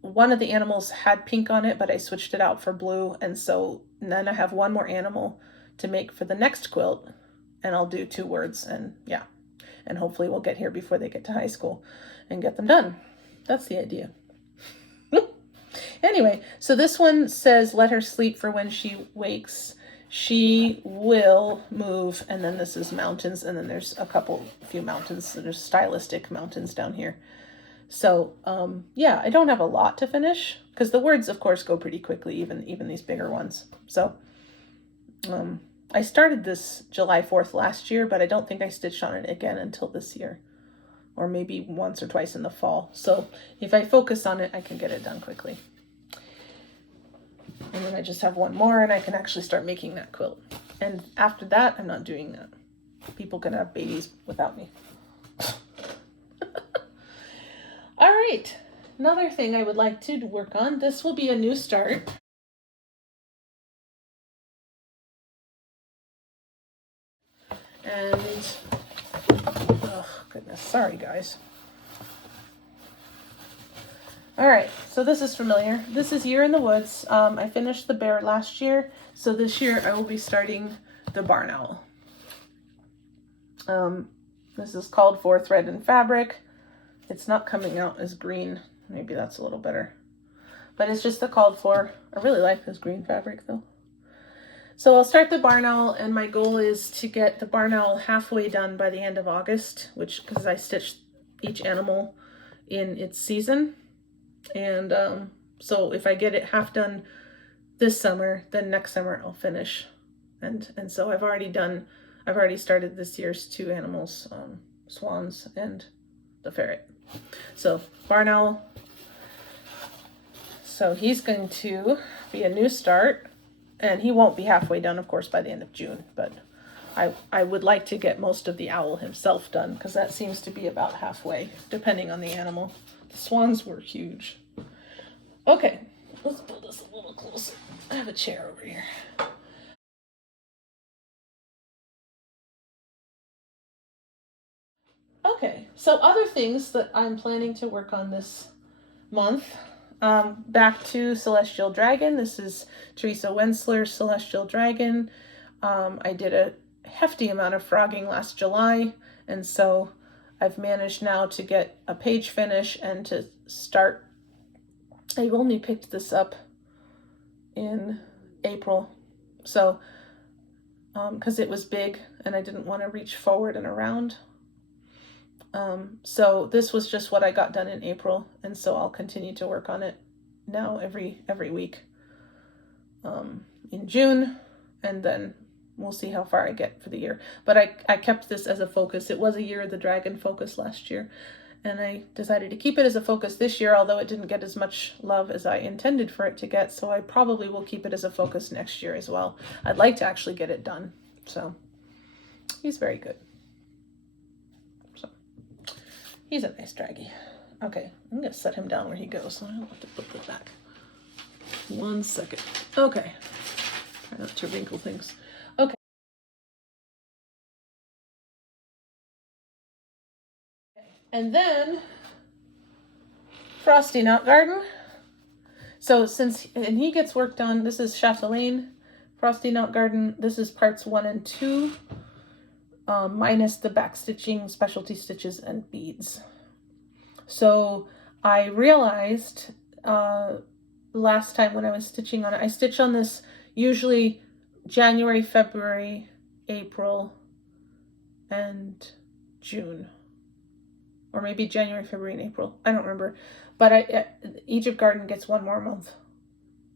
one of the animals had pink on it, but I switched it out for blue. And then I have 1 more animal to make for the next quilt, and I'll do 2 words, and yeah. And hopefully we'll get here before they get to high school and get them done. That's the idea. Anyway, so this one says, let her sleep, for when she wakes, she will move. And then this is mountains. And then there's a few mountains. There's stylistic mountains down here. So, yeah, I don't have a lot to finish because the words, of course, go pretty quickly, even these bigger ones. So, I started this July 4th last year, but I don't think I stitched on it again until this year, or maybe once or twice in the fall. So if I focus on it, I can get it done quickly. And then I just have 1 more, and I can actually start making that quilt. And after that, I'm not doing that. People can have babies without me. All right. Another thing I would like to work on. This will be a new start. And, oh goodness, sorry guys. All right, so this is familiar. This is Year in the Woods. I finished the bear last year, so this year I will be starting the barn owl. This is called For Thread and Fabric. It's not coming out as green. Maybe that's a little better. But it's just the called for. I really like this green fabric though. So I'll start the barn owl, and my goal is to get the barn owl halfway done by the end of August, because I stitched each animal in its season. And so if I get it half done this summer, then next summer I'll finish. And so I've already started this year's 2 animals, swans and the ferret. So barn owl. So he's going to be a new start, and he won't be halfway done, of course, by the end of June, but I would like to get most of the owl himself done, because that seems to be about halfway, depending on the animal. The swans were huge. Okay, let's pull this a little closer. I have a chair over here. Okay, so other things that I'm planning to work on this month. Back to Celestial Dragon. This is Teresa Wentzler's Celestial Dragon. I did a hefty amount of frogging last July, and so I've managed now to get a page finish and to start. I've only picked this up in April, so because it was big and I didn't want to reach forward and around. So this was just what I got done in April, and so I'll continue to work on it now every week in June, and then we'll see how far I get for the year. But I kept this as a focus. It was a Year of the Dragon focus last year, and I decided to keep it as a focus this year, although it didn't get as much love as I intended for it to get, so I probably will keep it as a focus next year as well. I'd like to actually get it done, so he's very good. So he's a nice draggy. Okay, I'm gonna set him down where he goes, so I don't have to put this back. 1 second. Okay, try not to wrinkle things. Okay. And then Frosty Knot Garden. So and he gets work done. This is Chatelaine Frosty Knot Garden. This is parts 1 and 2, minus the back stitching, specialty stitches, and beads. So I realized last time when I was stitching on it, I stitch on this usually January, February, April, and June. Or maybe January, February, and April. I don't remember. But Egypt Garden gets 1 more month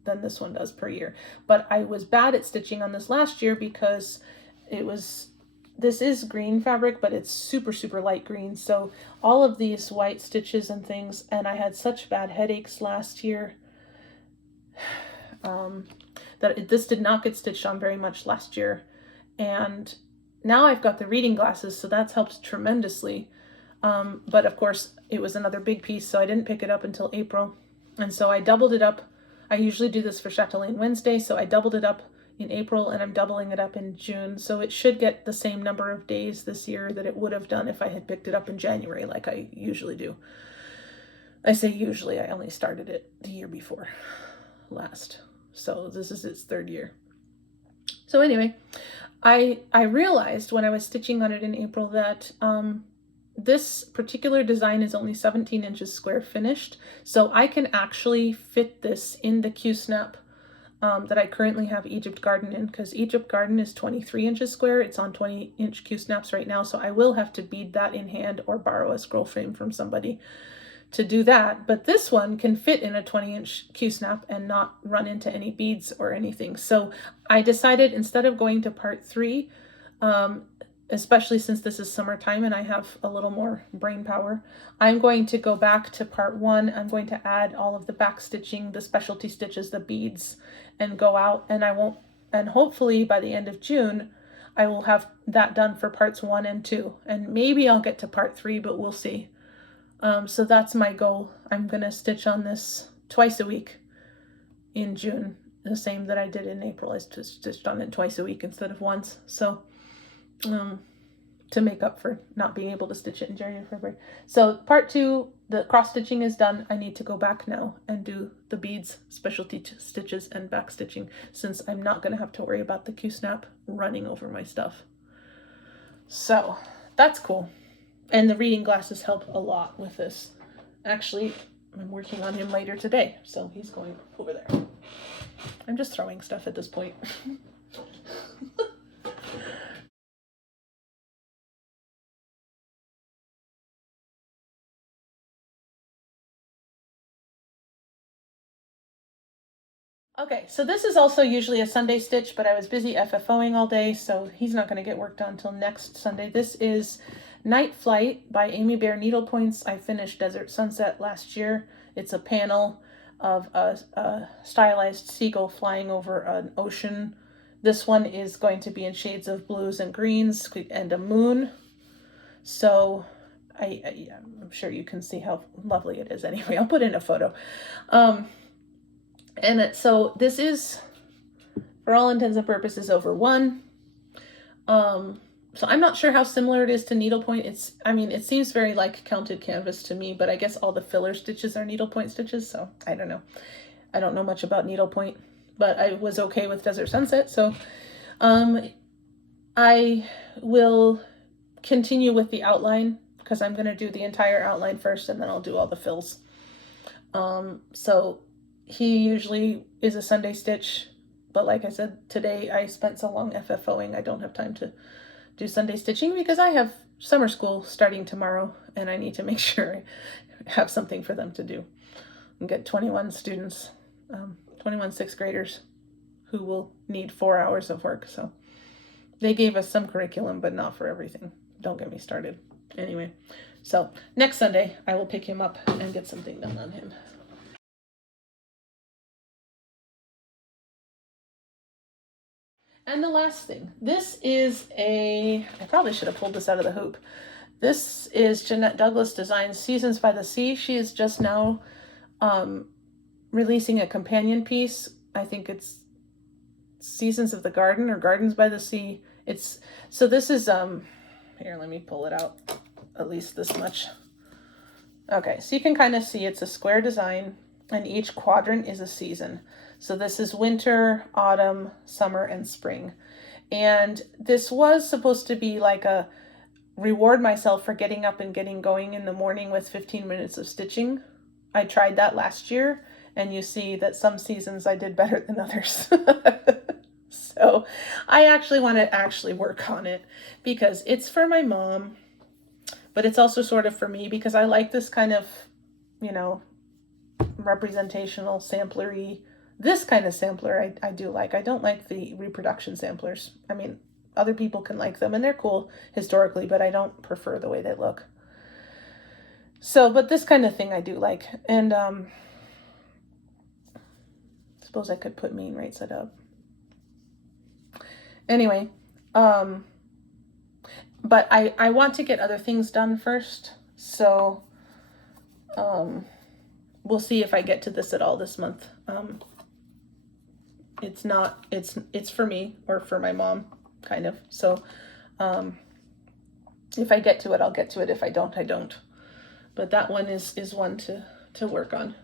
than this one does per year. But I was bad at stitching on this last year because this is green fabric, but it's super, super light green. So all of these white stitches and things, and I had such bad headaches last year that this did not get stitched on very much last year. And now I've got the reading glasses, so that's helped tremendously. But of course it was another big piece, so I didn't pick it up until April. And so I doubled it up. I usually do this for Chatelaine Wednesday, so I doubled it up in April, and I'm doubling it up in June. So it should get the same number of days this year that it would have done if I had picked it up in January like I usually do. I say usually, I only started it the year before last. So this is its 3rd year. So anyway, I realized when I was stitching on it in April that this particular design is only 17 inches square finished, so I can actually fit this in the Q-snap that I currently have Egypt Garden in, because Egypt Garden is 23 inches square. It's on 20-inch Q-snaps right now, so I will have to bead that in hand or borrow a scroll frame from somebody to do that. But this one can fit in a 20-inch Q-snap and not run into any beads or anything. So I decided, instead of going to part 3, especially since this is summertime and I have a little more brain power, I'm going to go back to part 1. I'm going to add all of the back stitching, the specialty stitches, the beads, and go out, and hopefully by the end of June, I will have that done for parts 1 and 2. And maybe I'll get to part 3, but we'll see. So that's my goal. I'm gonna stitch on this twice a week in June, the same that I did in April. I stitched on it twice a week instead of once. So to make up for not being able to stitch it in January and February. So part 2, the cross stitching is done. I need to go back now and do the beads, specialty stitches, and back stitching, since I'm not going to have to worry about the Q-snap running over my stuff. So that's cool. And the reading glasses help a lot with this. Actually, I'm working on him later today, so he's going over there. I'm just throwing stuff at this point. Okay, so this is also usually a Sunday stitch, but I was busy FFOing all day, so he's not going to get work done until next Sunday. This is Night Flight by Amybear Needlepoints. I finished Desert Sunset last year. It's a panel of a stylized seagull flying over an ocean. This one is going to be in shades of blues and greens and a moon. So I'm sure you can see how lovely it is anyway. I'll put in a photo. So this is, for all intents and purposes, over 1. So I'm not sure how similar it is to needlepoint. It seems very like counted canvas to me, but I guess all the filler stitches are needlepoint stitches, so I don't know. I don't know much about needlepoint, but I was okay with Desert Sunset, so I will continue with the outline because I'm going to do the entire outline first and then I'll do all the fills. So he usually is a Sunday stitch, but like I said, today I spent so long FFOing, I don't have time to do Sunday stitching because I have summer school starting tomorrow and I need to make sure I have something for them to do and get 21 students, 21 6th graders who will need 4 hours of work. So they gave us some curriculum, but not for everything. Don't get me started. Anyway, so next Sunday I will pick him up and get something done on him. And the last thing, this is I probably should have pulled this out of the hoop. This is Jeanette Douglas Designs Seasons by the Sea. She is just now releasing a companion piece. I think it's Seasons of the Garden or Gardens by the Sea. So this is, here, let me pull it out, at least this much. Okay, so you can kind of see it's a square design and each quadrant is a season. So this is winter, autumn, summer, and spring. And this was supposed to be like a reward myself for getting up and getting going in the morning with 15 minutes of stitching. I tried that last year, and you see that some seasons I did better than others. So I actually want to work on it because it's for my mom, but it's also sort of for me because I like this kind of, representational samplery. This kind of sampler I do like. I don't like the reproduction samplers. I mean, other people can like them and they're cool historically, but I don't prefer the way they look. So, but this kind of thing I do like. And suppose I could put mean right side up. Anyway, but I want to get other things done first. So we'll see if I get to this at all this month. It's for me or for my mom, kind of. So if I get to it, I'll get to it. If I don't, I don't. But that one is one to work on.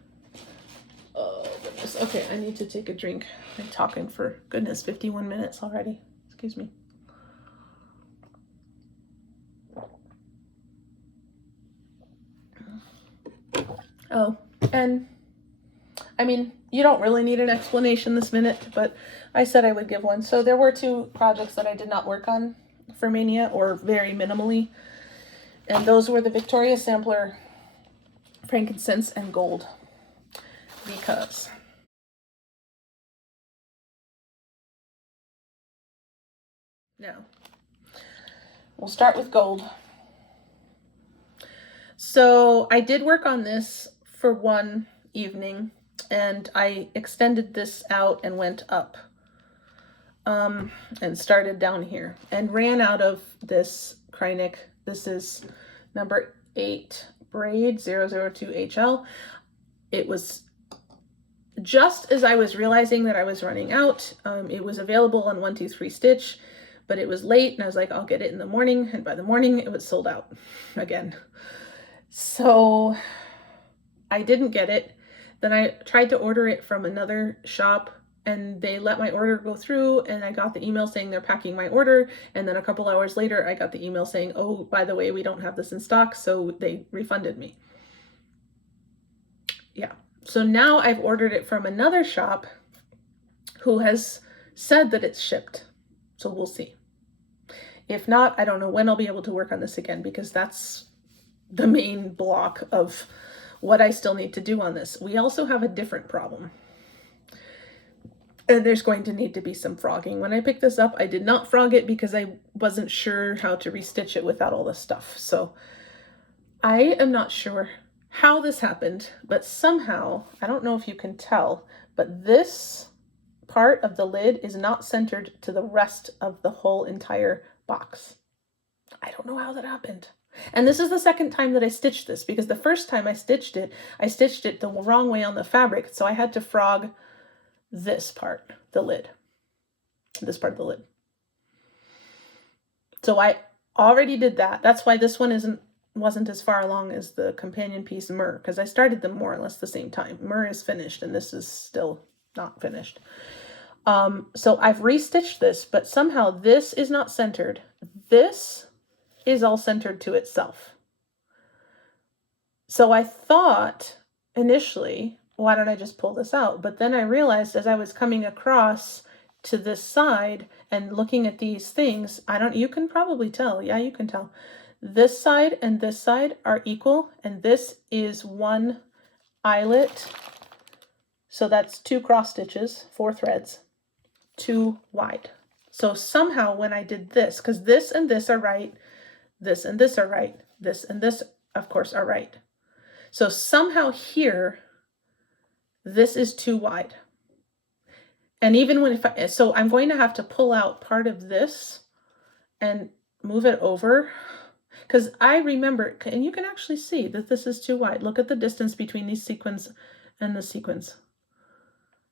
Oh goodness. Okay, I need to take a drink. I've been talking for, goodness, 51 minutes already. Excuse me. Oh, and I mean, you don't really need an explanation this minute, but I said I would give one. So there were 2 projects that I did not work on for Maynia, or very minimally. And those were the Victoria Sampler, Frankincense, and Gold. Because now we'll start with Gold. So I did work on this for one evening, and I extended this out and went up and started down here and ran out of this Krynic. This is number 8 braid 002HL. It was just as I was realizing that I was running out. It was available on 123 Stitch, but it was late and I was like, I'll get it in the morning. And by the morning it was sold out again. So I didn't get it. Then I tried to order it from another shop and they let my order go through, and I got the email saying they're packing my order. And then a couple hours later, I got the email saying, oh, by the way, we don't have this in stock. So they refunded me. Yeah. So now I've ordered it from another shop who has said that it's shipped. So we'll see. If not, I don't know when I'll be able to work on this again, because that's the main block of what I still need to do on this. We also have a different problem. And there's going to need to be some frogging. When I picked this up, I did not frog it because I wasn't sure how to restitch it without all this stuff. So I am not sure how this happened, but somehow, I don't know if you can tell, but this part of the lid is not centered to the rest of the whole entire box. I don't know how that happened. And this is the second time that I stitched this, because the first time I stitched it the wrong way on the fabric. So I had to frog this part, the lid, this part of the lid. So I already did that. That's why this one wasn't as far along as the companion piece Myrrh, because I started them more or less the same time. Myrrh is finished and this is still not finished. So I've restitched this, but somehow this is not centered. This is all centered to itself. So I thought initially, why don't I just pull this out? But then I realized as I was coming across to this side and looking at these things, you can probably tell. Yeah, you can tell. This side and this side are equal, and this is one eyelet. So that's 2 cross stitches, 4 threads, 2 wide. So somehow when I did this, because this and this are right, this and this are right, this and this, of course, are right. So somehow here, this is too wide. And even when, so I'm going to have to pull out part of this and move it over, because I remember, and you can actually see that this is too wide. Look at the distance between these sequins and the sequins.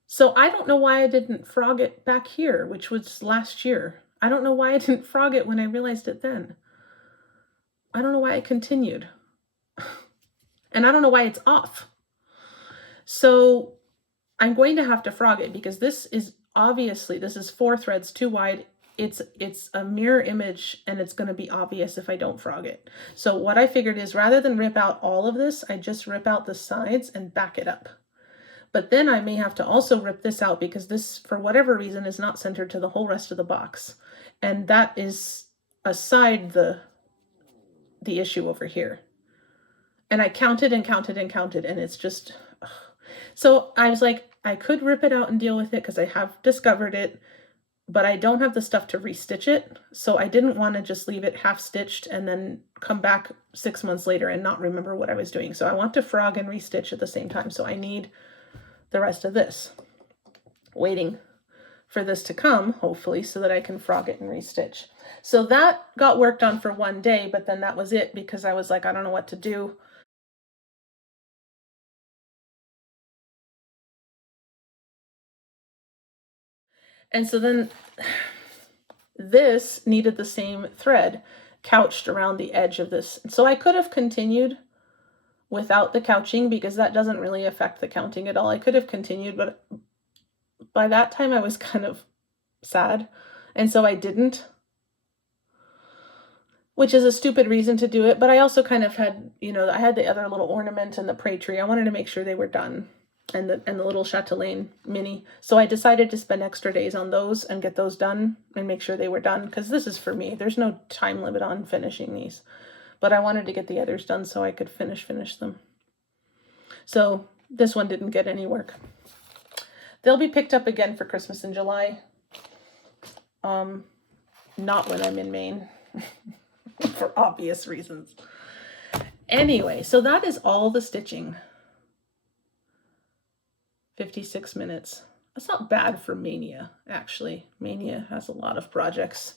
So I don't know why I didn't frog it back here, which was last year. I don't know why I didn't frog it when I realized it then. I don't know why I continued. And I don't know why it's off. So I'm going to have to frog it, because this is obviously, this is 4 threads too wide. It's a mirror image, and it's going to be obvious if I don't frog it. So what I figured is, rather than rip out all of this, I just rip out the sides and back it up. But then I may have to also rip this out, because this, for whatever reason, is not centered to the whole rest of the box. And that is aside the issue over here. And I counted and counted and counted, and it's just, ugh. So I was like, I could rip it out and deal with it because I have discovered it, but I don't have the stuff to restitch it. So I didn't want to just leave it half stitched and then come back 6 months later and not remember what I was doing. So I want to frog and restitch at the same time. So I need the rest of this, waiting for this to come, hopefully, so that I can frog it and restitch. So that got worked on for one day, but then that was it, because I was like, I don't know what to do. And so then this needed the same thread couched around the edge of this. So I could have continued without the couching, because that doesn't really affect the counting at all. I could have continued, but by that time I was kind of sad, and so I didn't, which is a stupid reason to do it. But I also kind of had, I had the other little ornament and the prey tree. I wanted to make sure they were done, and the little Chatelaine mini. So I decided to spend extra days on those and get those done and make sure they were done, because this is for me. There's no time limit on finishing these, but I wanted to get the others done so I could finish them. So this one didn't get any work. They'll be picked up again for Christmas in July. Not when I'm in Maine, for obvious reasons. Anyway, so that is all the stitching. 56 minutes. That's not bad for Maynia, actually. Maynia has a lot of projects.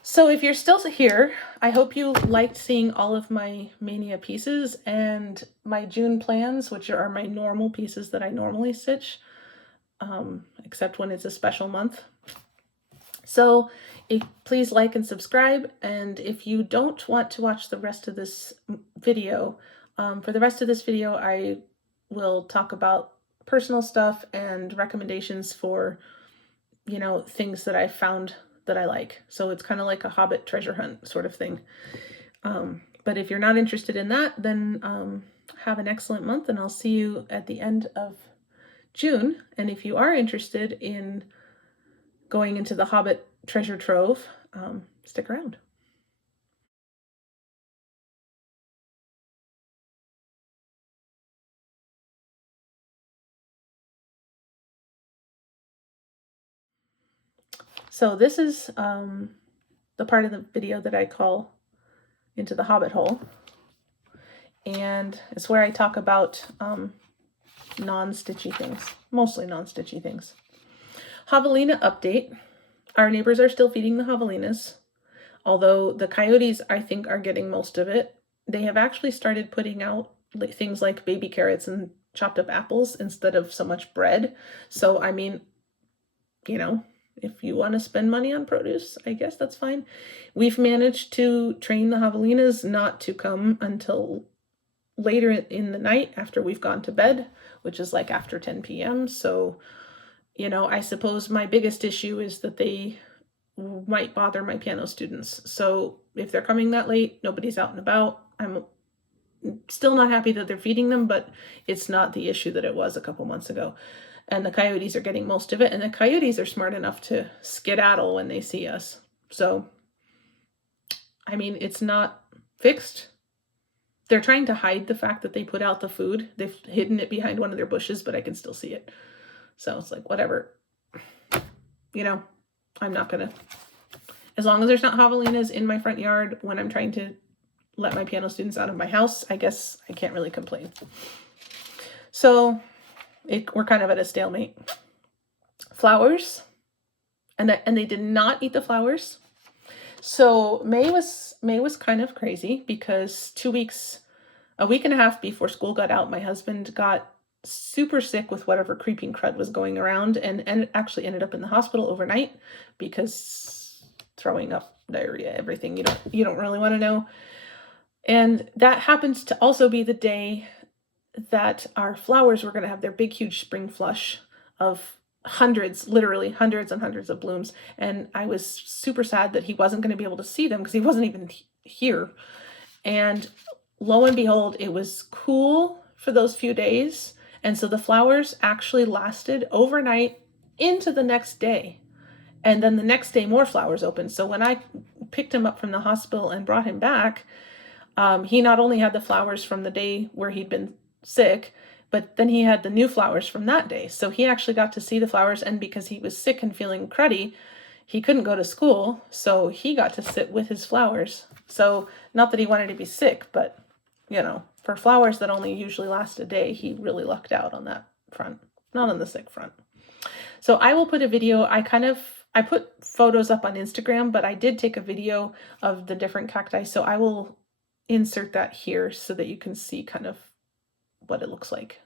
So if you're still here, I hope you liked seeing all of my Maynia pieces and my June plans, which are my normal pieces that I normally stitch, except when it's a special month. So please like and subscribe. And if you don't want to watch the rest of this video, for the rest of this video, I will talk about personal stuff and recommendations for, things that I found that I like. So it's kind of like a Hobbit treasure hunt sort of thing. But if you're not interested in that, then have an excellent month, and I'll see you at the end of June. And if you are interested in going into the Hobbit treasure trove, stick around. So this is the part of the video that I call Into the Hobbit Hole. And it's where I talk about non-stitchy things, mostly non-stitchy things. Javelina update. Our neighbors are still feeding the javelinas, although the coyotes, I think, are getting most of it. They have actually started putting out things like baby carrots and chopped up apples instead of so much bread. So, I mean, you know, if you want to spend money on produce, I guess that's fine. We've managed to train the javelinas not to come until later in the night after we've gone to bed, which is like after 10 p.m. So, you know, I suppose my biggest issue is that they might bother my piano students. So if they're coming that late, nobody's out and about. I'm still not happy that they're feeding them, but it's not the issue that it was a couple months ago. And the coyotes are getting most of it. And the coyotes are smart enough to skedaddle when they see us. So, I mean, it's not fixed. They're trying to hide the fact that they put out the food. They've hidden it behind one of their bushes, but I can still see it. So it's like, whatever. You know, I'm not going to, as long as there's not javelinas in my front yard when I'm trying to let my piano students out of my house, I guess I can't really complain. So we're kind of at a stalemate. Flowers, and they did not eat the flowers. So May was kind of crazy because a week and a half before school got out, my husband got super sick with whatever creeping crud was going around and actually ended up in the hospital overnight because throwing up, diarrhea, everything you don't really want to know. And that happens to also be the day that our flowers were going to have their big, huge spring flush of hundreds, literally hundreds and hundreds of blooms. And I was super sad that he wasn't going to be able to see them because he wasn't even here. And lo and behold, it was cool for those few days. And so the flowers actually lasted overnight into the next day. And then the next day, more flowers opened. So when I picked him up from the hospital and brought him back, he not only had the flowers from the day where he'd been sick, but then he had the new flowers from that day. So he actually got to see the flowers, and because he was sick and feeling cruddy, he couldn't go to school, so he got to sit with his flowers. So not that he wanted to be sick, but, you know, for flowers that only usually last a day, he really lucked out on that front, not on the sick front. So I will put a video. I put photos up on Instagram, but I did take a video of the different cacti, so I will insert that here so that you can see kind of what it looks like.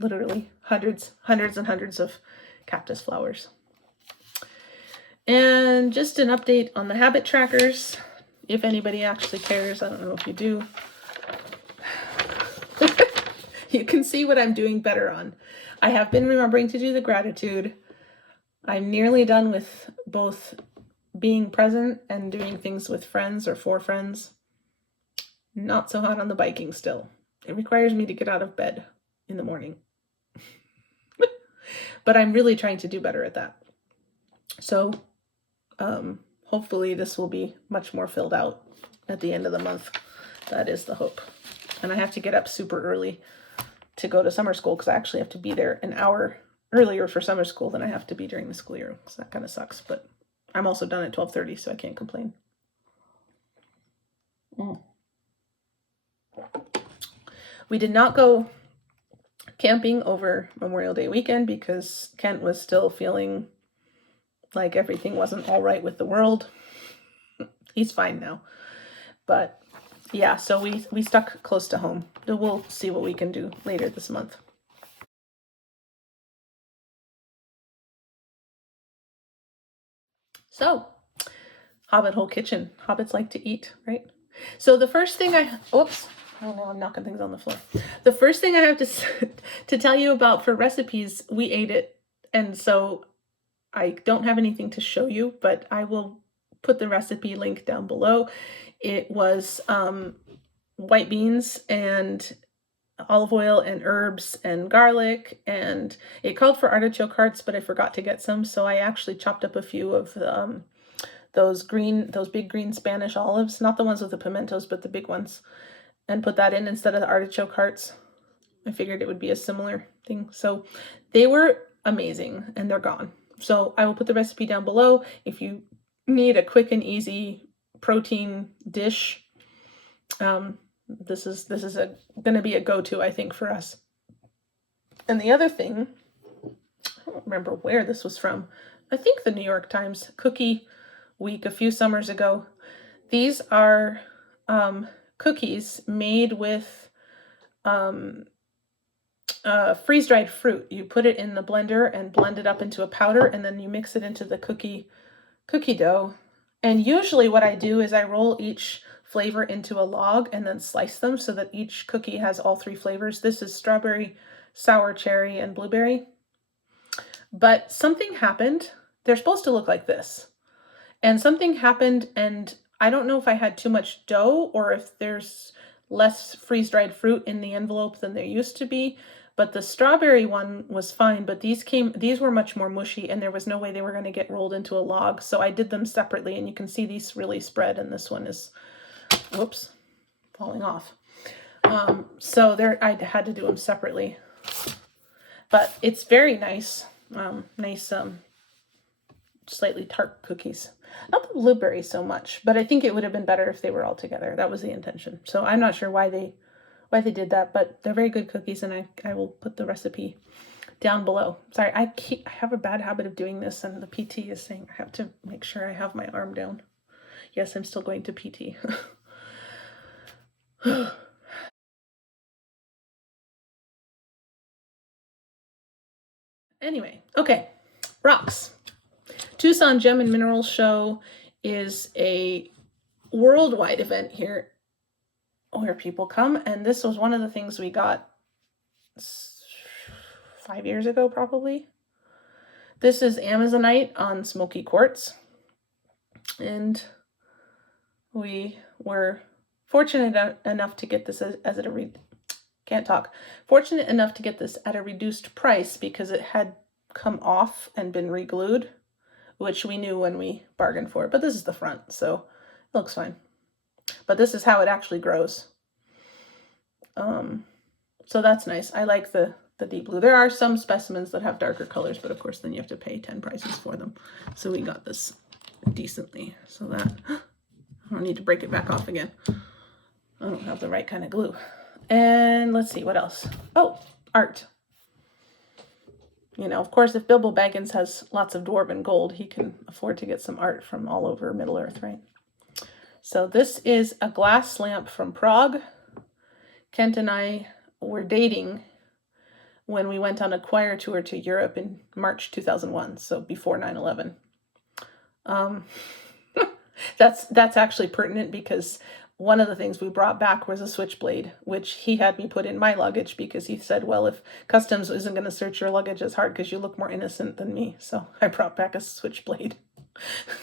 literally hundreds and hundreds of cactus flowers. And just an update on the habit trackers, if anybody actually cares. I don't know if you do. You can see what I'm doing better on. I have been remembering to do the gratitude. I'm nearly done with both being present and doing things with friends or for friends. Not so hot on the biking still. It requires me to get out of bed in the morning. But I'm really trying to do better at that. So hopefully this will be much more filled out at the end of the month. That is the hope. And I have to get up super early to go to summer school because I actually have to be there an hour earlier for summer school than I have to be during the school year. So that kind of sucks, but I'm also done at 12:30, so I can't complain. We did not go camping over Memorial Day weekend because Kent was still feeling like everything wasn't all right with the world. He's fine now. But yeah, so we stuck close to home. We'll see what we can do later this month. So, Hobbit Hole Kitchen. Hobbits like to eat, right? So the first thing oops. Oh no, I'm knocking things on the floor. The first thing I have to tell you about for recipes, we ate it. And so I don't have anything to show you, but I will put the recipe link down below. It was white beans and olive oil and herbs and garlic, and it called for artichoke hearts, but I forgot to get some, so I actually chopped up a few of those big green Spanish olives, not the ones with the pimentos, but the big ones, and put that in instead of the artichoke hearts. I figured it would be a similar thing. So they were amazing, and they're gone. So I will put the recipe down below. If you need a quick and easy protein dish, this is going to be a go-to, I think, for us. And the other thing, I don't remember where this was from. I think the New York Times Cookie Week a few summers ago. These are cookies made with freeze-dried fruit. You put it in the blender and blend it up into a powder, and then you mix it into the cookie dough. And usually what I do is I roll each flavor into a log and then slice them so that each cookie has all three flavors. This is strawberry, sour cherry, and blueberry. But something happened. They're supposed to look like this. And something happened, and I don't know if I had too much dough or if there's less freeze-dried fruit in the envelope than there used to be. But the strawberry one was fine, but these were much more mushy, and there was no way they were going to get rolled into a log. So I did them separately, and you can see these really spread, and this one is, whoops, falling off. So I had to do them separately. But it's very nice, slightly tart cookies. Not the blueberry so much, but I think it would have been better if they were all together. That was the intention. So I'm not sure why they did that, but they're very good cookies, and I will put the recipe down below. Sorry, I have a bad habit of doing this, and the PT is saying I have to make sure I have my arm down. Yes, I'm still going to PT. Anyway, okay, rocks. Tucson Gem and Minerals Show is a worldwide event here where people come, and this was one of the things we got 5 years ago, probably. This is Amazonite on smoky quartz, and we were fortunate enough to get this fortunate enough to get this at a reduced price because it had come off and been re-glued, which we knew when we bargained for it. But this is the front, so it looks fine. But this is how it actually grows. So that's nice. I like the deep blue. There are some specimens that have darker colors, but of course then you have to pay 10 prices for them. So we got this decently. So that, I don't need to break it back off again. I don't have the right kind of glue. And let's see, what else? Oh, art. You know, of course, if Bilbo Baggins has lots of dwarven gold, he can afford to get some art from all over Middle Earth, right? So this is a glass lamp from Prague. Kent and I were dating when we went on a choir tour to Europe in March 2001, so before 9/11. That's actually pertinent because one of the things we brought back was a switchblade, which he had me put in my luggage because he said, well, if customs isn't going to search your luggage as hard because you look more innocent than me. So I brought back a switchblade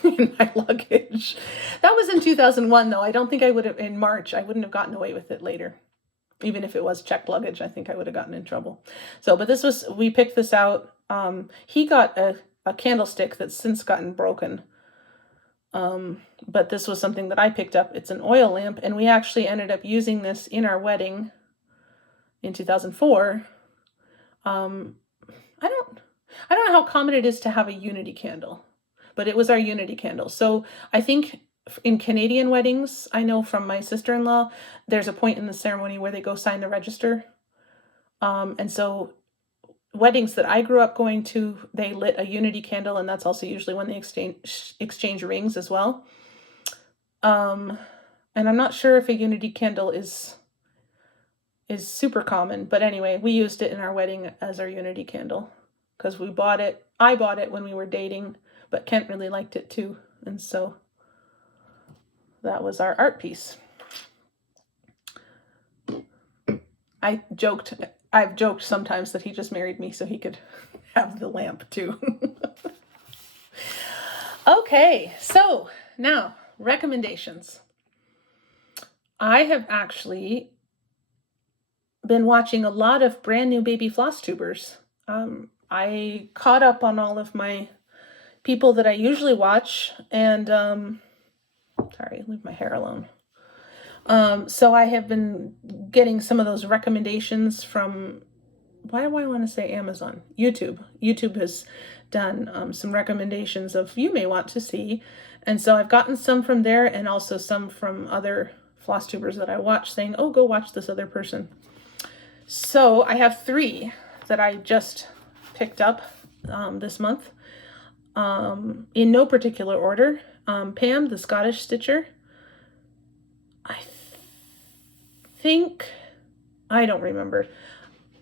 in my luggage. That was in 2001, though. I don't think I would have, in March, I wouldn't have gotten away with it later. Even if it was checked luggage, I think I would have gotten in trouble. So, but this was, we picked this out. He got a candlestick that's since gotten broken. But this was something that I picked up. It's an oil lamp, and we actually ended up using this in our wedding in 2004. I don't know how common it is to have a unity candle, but it was our unity candle. So I think in Canadian weddings, I know from my sister-in-law, there's a point in the ceremony where they go sign the register. And so weddings that I grew up going to, they lit a unity candle, and that's also usually when they exchange rings as well. And I'm not sure if a unity candle is super common, but anyway, we used it in our wedding as our unity candle because we bought it. I bought it when we were dating, but Kent really liked it too, and so that was our art piece. I've joked sometimes that he just married me so he could have the lamp too. Okay, so now recommendations. I have actually been watching a lot of brand new baby Flosstubers. I caught up on all of my people that I usually watch, and sorry, leave my hair alone. So I have been getting some of those recommendations from, why do I want to say Amazon? YouTube. YouTube has done some recommendations of you may want to see. And so I've gotten some from there and also some from other Flosstubers that I watch saying, oh, go watch this other person. So I have 3 that I just picked up this month in no particular order. Pam, the Scottish stitcher. I don't remember.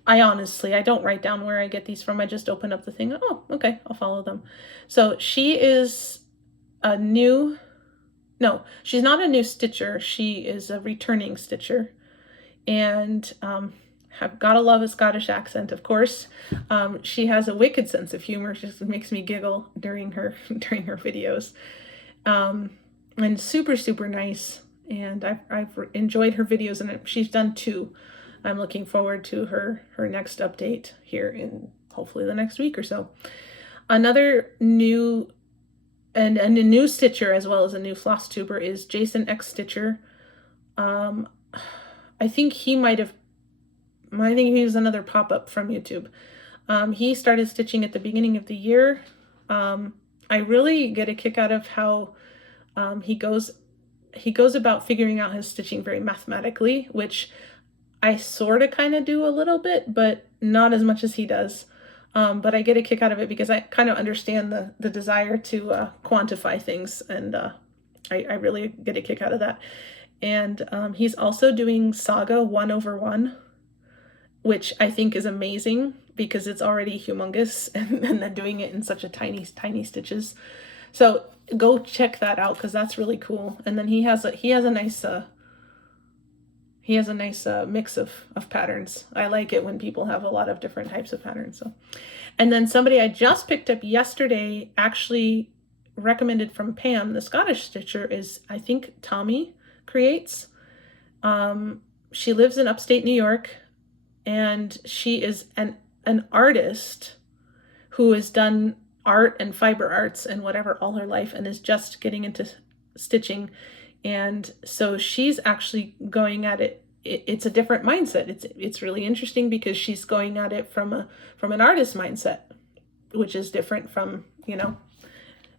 I don't write down where I get these from. I just open up the thing. Oh, okay, I'll follow them. So she is she's not a new stitcher. She is a returning stitcher. And I've got to love a Scottish accent, of course. She has a wicked sense of humor. She just makes me giggle during her videos. And super, super nice. And I've enjoyed her videos, and she's done 2. I'm looking forward to her next update here in hopefully the next week or so. Another new and a new stitcher as well as a new Flosstuber is Jason XStitcher. I think he was another pop-up from YouTube. He started stitching at the beginning of the year. I really get a kick out of how he goes about figuring out his stitching very mathematically, which I sort of kind of do a little bit, but not as much as he does. But I get a kick out of it because I kind of understand the desire to quantify things, and I really get a kick out of that. And he's also doing Saga 1/1, which I think is amazing because it's already humongous, and then doing it in such a tiny stitches. So go check that out because that's really cool. And then he has a nice mix of patterns. I like it when people have a lot of different types of patterns. So, and then somebody I just picked up yesterday, actually recommended from Pam, the Scottish stitcher, is I think Tommy Creates. She lives in upstate New York, and she is an artist who has done art and fiber arts and whatever all her life and is just getting into stitching. And so she's actually going at it. It's a different mindset. It's really interesting because she's going at it from an artist mindset, which is different from,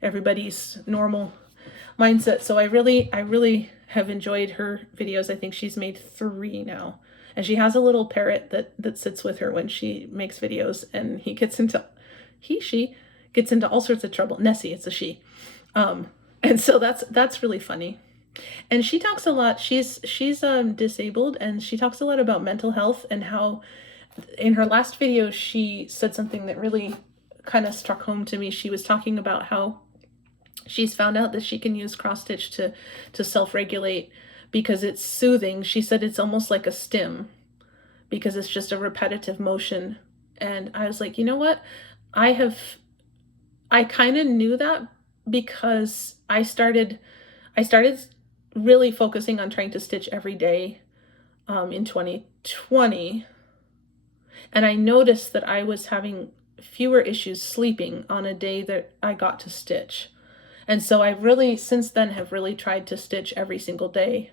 everybody's normal mindset. So I really have enjoyed her videos. I think she's made 3 now. And she has a little parrot that sits with her when she makes videos, and she gets into all sorts of trouble. Nessie, it's a she. And so that's really funny. And she talks a lot. She's disabled, and she talks a lot about mental health and how in her last video, she said something that really kind of struck home to me. She was talking about how she's found out that she can use cross stitch to self-regulate because it's soothing. She said it's almost like a stim because it's just a repetitive motion. And I was like, you know what? I kind of knew that because I started really focusing on trying to stitch every day in 2020. And I noticed that I was having fewer issues sleeping on a day that I got to stitch. And so I really, since then, have really tried to stitch every single day.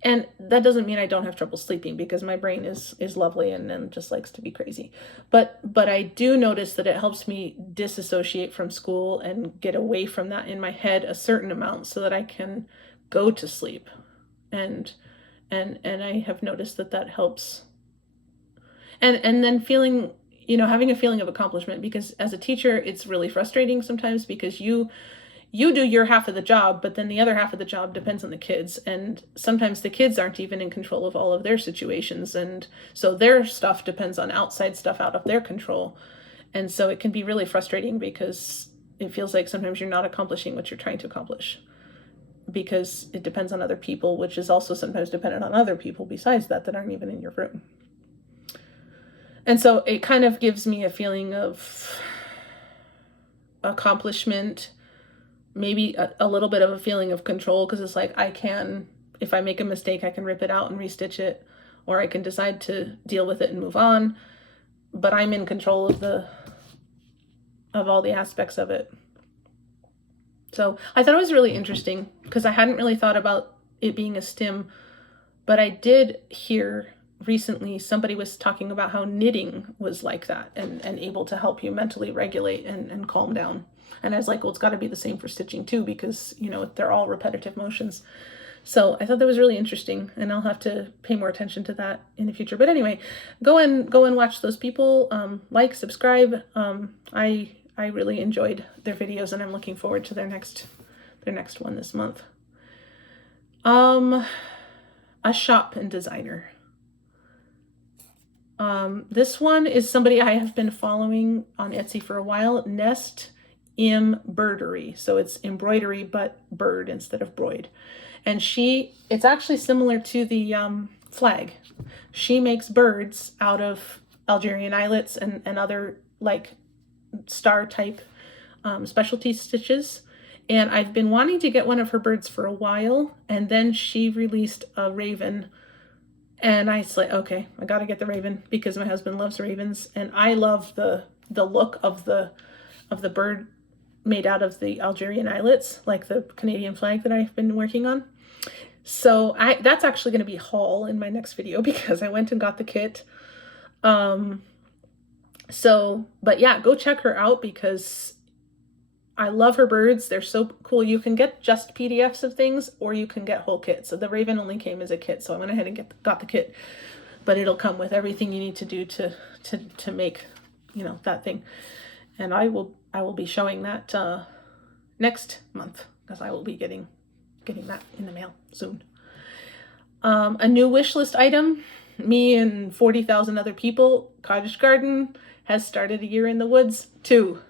And that doesn't mean I don't have trouble sleeping, because my brain is lovely and just likes to be crazy. But I do notice that it helps me disassociate from school and get away from that in my head a certain amount so that I can go to sleep. And I have noticed that helps. And then feeling, having a feeling of accomplishment, because as a teacher, it's really frustrating sometimes because you do your half of the job, but then the other half of the job depends on the kids. And sometimes the kids aren't even in control of all of their situations. And so their stuff depends on outside stuff out of their control. And so it can be really frustrating because it feels like sometimes you're not accomplishing what you're trying to accomplish because it depends on other people, which is also sometimes dependent on other people besides that aren't even in your room. And so it kind of gives me a feeling of accomplishment, maybe a little bit of a feeling of control, because it's like if I make a mistake, I can rip it out and restitch it, or I can decide to deal with it and move on, but I'm in control of all the aspects of it. So I thought it was really interesting because I hadn't really thought about it being a stim, but I did hear recently somebody was talking about how knitting was like that and able to help you mentally regulate and calm down. And I was like, well, it's got to be the same for stitching too, because they're all repetitive motions. So I thought that was really interesting, and I'll have to pay more attention to that in the future. But anyway, go and watch those people. Like, subscribe. I really enjoyed their videos, and I'm looking forward to their next one this month. A shop and designer. This one is somebody I have been following on Etsy for a while. Nest Imberdery. So it's embroidery, but bird instead of broid. And it's actually similar to the flag. She makes birds out of Algerian eyelets and other like star type specialty stitches. And I've been wanting to get one of her birds for a while. And then she released a raven. And I was like, okay, I got to get the raven because my husband loves ravens. And I love the look of the bird made out of the Algerian eyelets, like the Canadian flag that I've been working on. So that's actually going to be haul in my next video because I went and got the kit. But yeah, go check her out because I love her birds. They're so cool. You can get just PDFs of things or you can get whole kits. So the raven only came as a kit, so I went ahead and got the kit. But it'll come with everything you need to do to make, that thing. And I will be showing that next month because I will be getting that in the mail soon. A new wish list item, me and 40,000 other people, Cottage Garden has started a year in the woods too.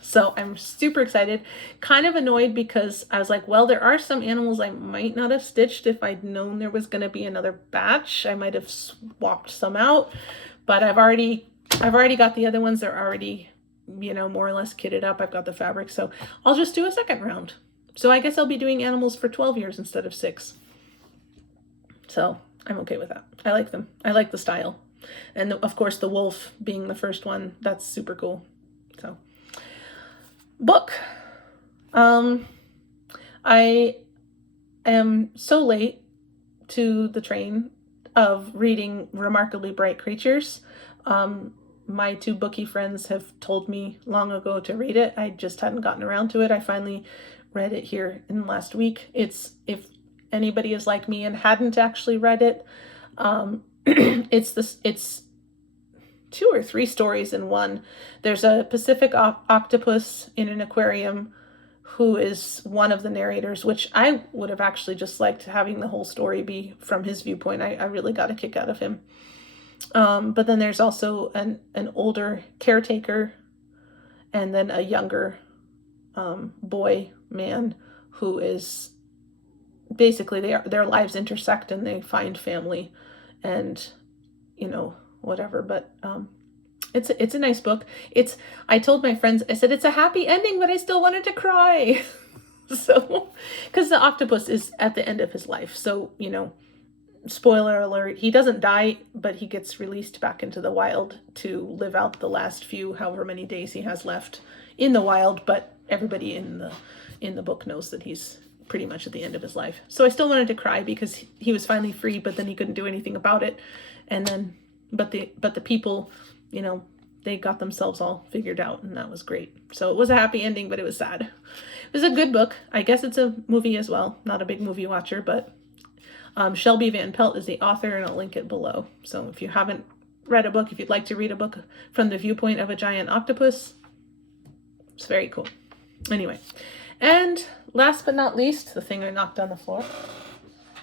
So I'm super excited, kind of annoyed because I was like, well, there are some animals I might not have stitched if I'd known there was going to be another batch. I might have swapped some out, but I've already got the other ones. They're already, more or less kitted up. I've got the fabric, so I'll just do a second round. So I guess I'll be doing animals for 12 years instead of 6. So I'm okay with that. I like them. I like the style. And of course the wolf being the first one, that's super cool. So book. I am so late to the train of reading Remarkably Bright Creatures. My 2 bookie friends have told me long ago to read it. I just hadn't gotten around to it. I finally read it here in the last week. If anybody is like me and hadn't actually read it, it's 2 or 3 stories in one. There's a Pacific octopus in an aquarium who is one of the narrators, which I would have actually just liked having the whole story be from his viewpoint. I really got a kick out of him. But then there's also an older caretaker and then a younger boy man who is basically their lives intersect and they find family and, you know, whatever. But it's a nice book. I told my friends, I said, it's a happy ending, but I still wanted to cry. So, because the octopus is at the end of his life. So, you know, spoiler alert, he doesn't die, but he gets released back into the wild to live out the last few, however many days he has left in the wild. But everybody in the book knows that he's pretty much at the end of his life. So I still wanted to cry because he was finally free, but then he couldn't do anything about it. And then, but the people, you know, they got themselves all figured out, and that was great. So it was a happy ending, but it was sad. It was a good book. I guess it's a movie as well. Not a big movie watcher, but Shelby Van Pelt is the author, and I'll link it below. So if you haven't read a book, if you'd like to read a book from the viewpoint of a giant octopus, it's very cool. Anyway, and last but not least, the thing I knocked on the floor.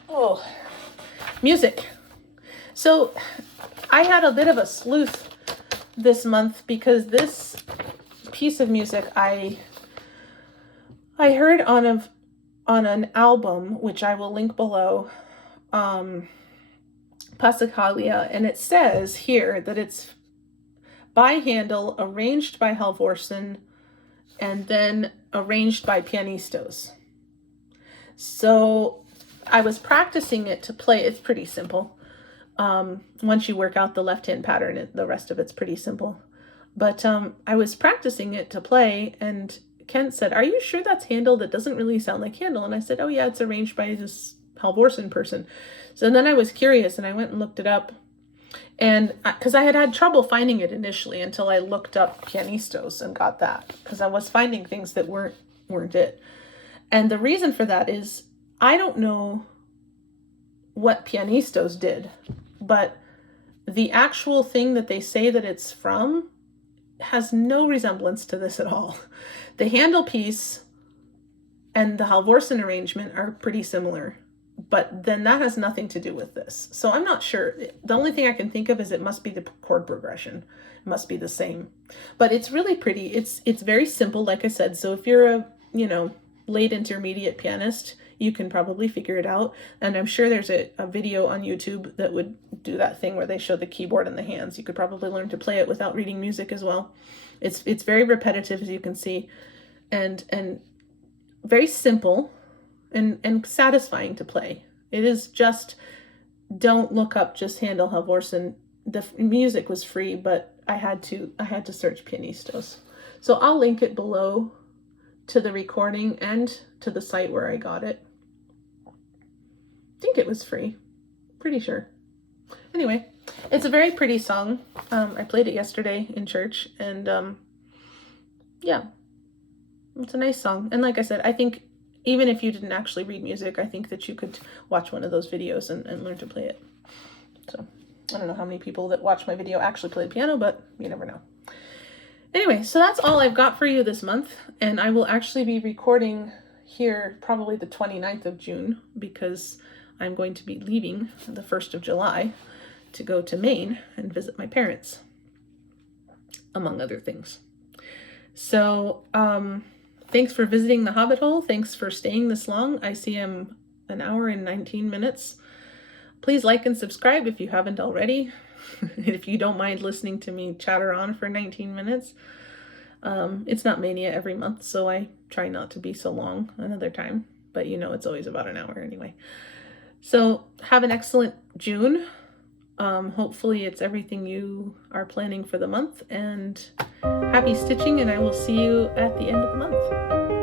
Oh, music. So I had a bit of a sleuth this month because this piece of music I heard on an album, which I will link below, Passacaglia, and it says here that it's by Handel, arranged by Halvorsen, and then arranged by pianistos. So I was practicing it to play. It's pretty simple. Once you work out the left-hand pattern, the rest of it's pretty simple. But I was practicing it to play, and Kent said, "Are you sure that's Handel? That doesn't really sound like Handel." And I said, "Oh yeah, it's arranged by this Halvorsen person." So then I was curious, and I went and looked it up. And because I had trouble finding it initially until I looked up pianistos and got that, because I was finding things that weren't it. And the reason for that is I don't know what pianistos did, but the actual thing that they say that it's from has no resemblance to this at all. The Handel piece and the Halvorsen arrangement are pretty similar, but then that has nothing to do with this. So I'm not sure. The only thing I can think of is it must be the chord progression. It must be the same. But it's really pretty. It's very simple, like I said. So if you're a, you know, late intermediate pianist, you can probably figure it out. And I'm sure there's a video on YouTube that would do that thing where they show the keyboard and the hands. You could probably learn to play it without reading music as well. It's very repetitive, as you can see, and very simple and satisfying to play. It is just, don't look up just Handel Halvorsen. The music was free, but I had to search pianistos. So I'll link it below to the recording and to the site where I got it. I think it was free. Pretty sure. Anyway, it's a very pretty song. I played it yesterday in church, and yeah, it's a nice song. And like I said, I think even if you didn't actually read music, I think that you could watch one of those videos and learn to play it. So I don't know how many people that watch my video actually play the piano, but you never know. Anyway, so that's all I've got for you this month, and I will actually be recording here probably the 29th of June because I'm going to be leaving the 1st of July to go to Maine and visit my parents, among other things. So thanks for visiting the Hobbit Hole. Thanks for staying this long. I see I'm an hour and 19 minutes. Please like and subscribe if you haven't already. If you don't mind listening to me chatter on for 19 minutes. It's not Maynia every month, so I try not to be so long another time. But you know, it's always about an hour anyway. So have an excellent June. Hopefully it's everything you are planning for the month, and happy stitching, and I will see you at the end of the month.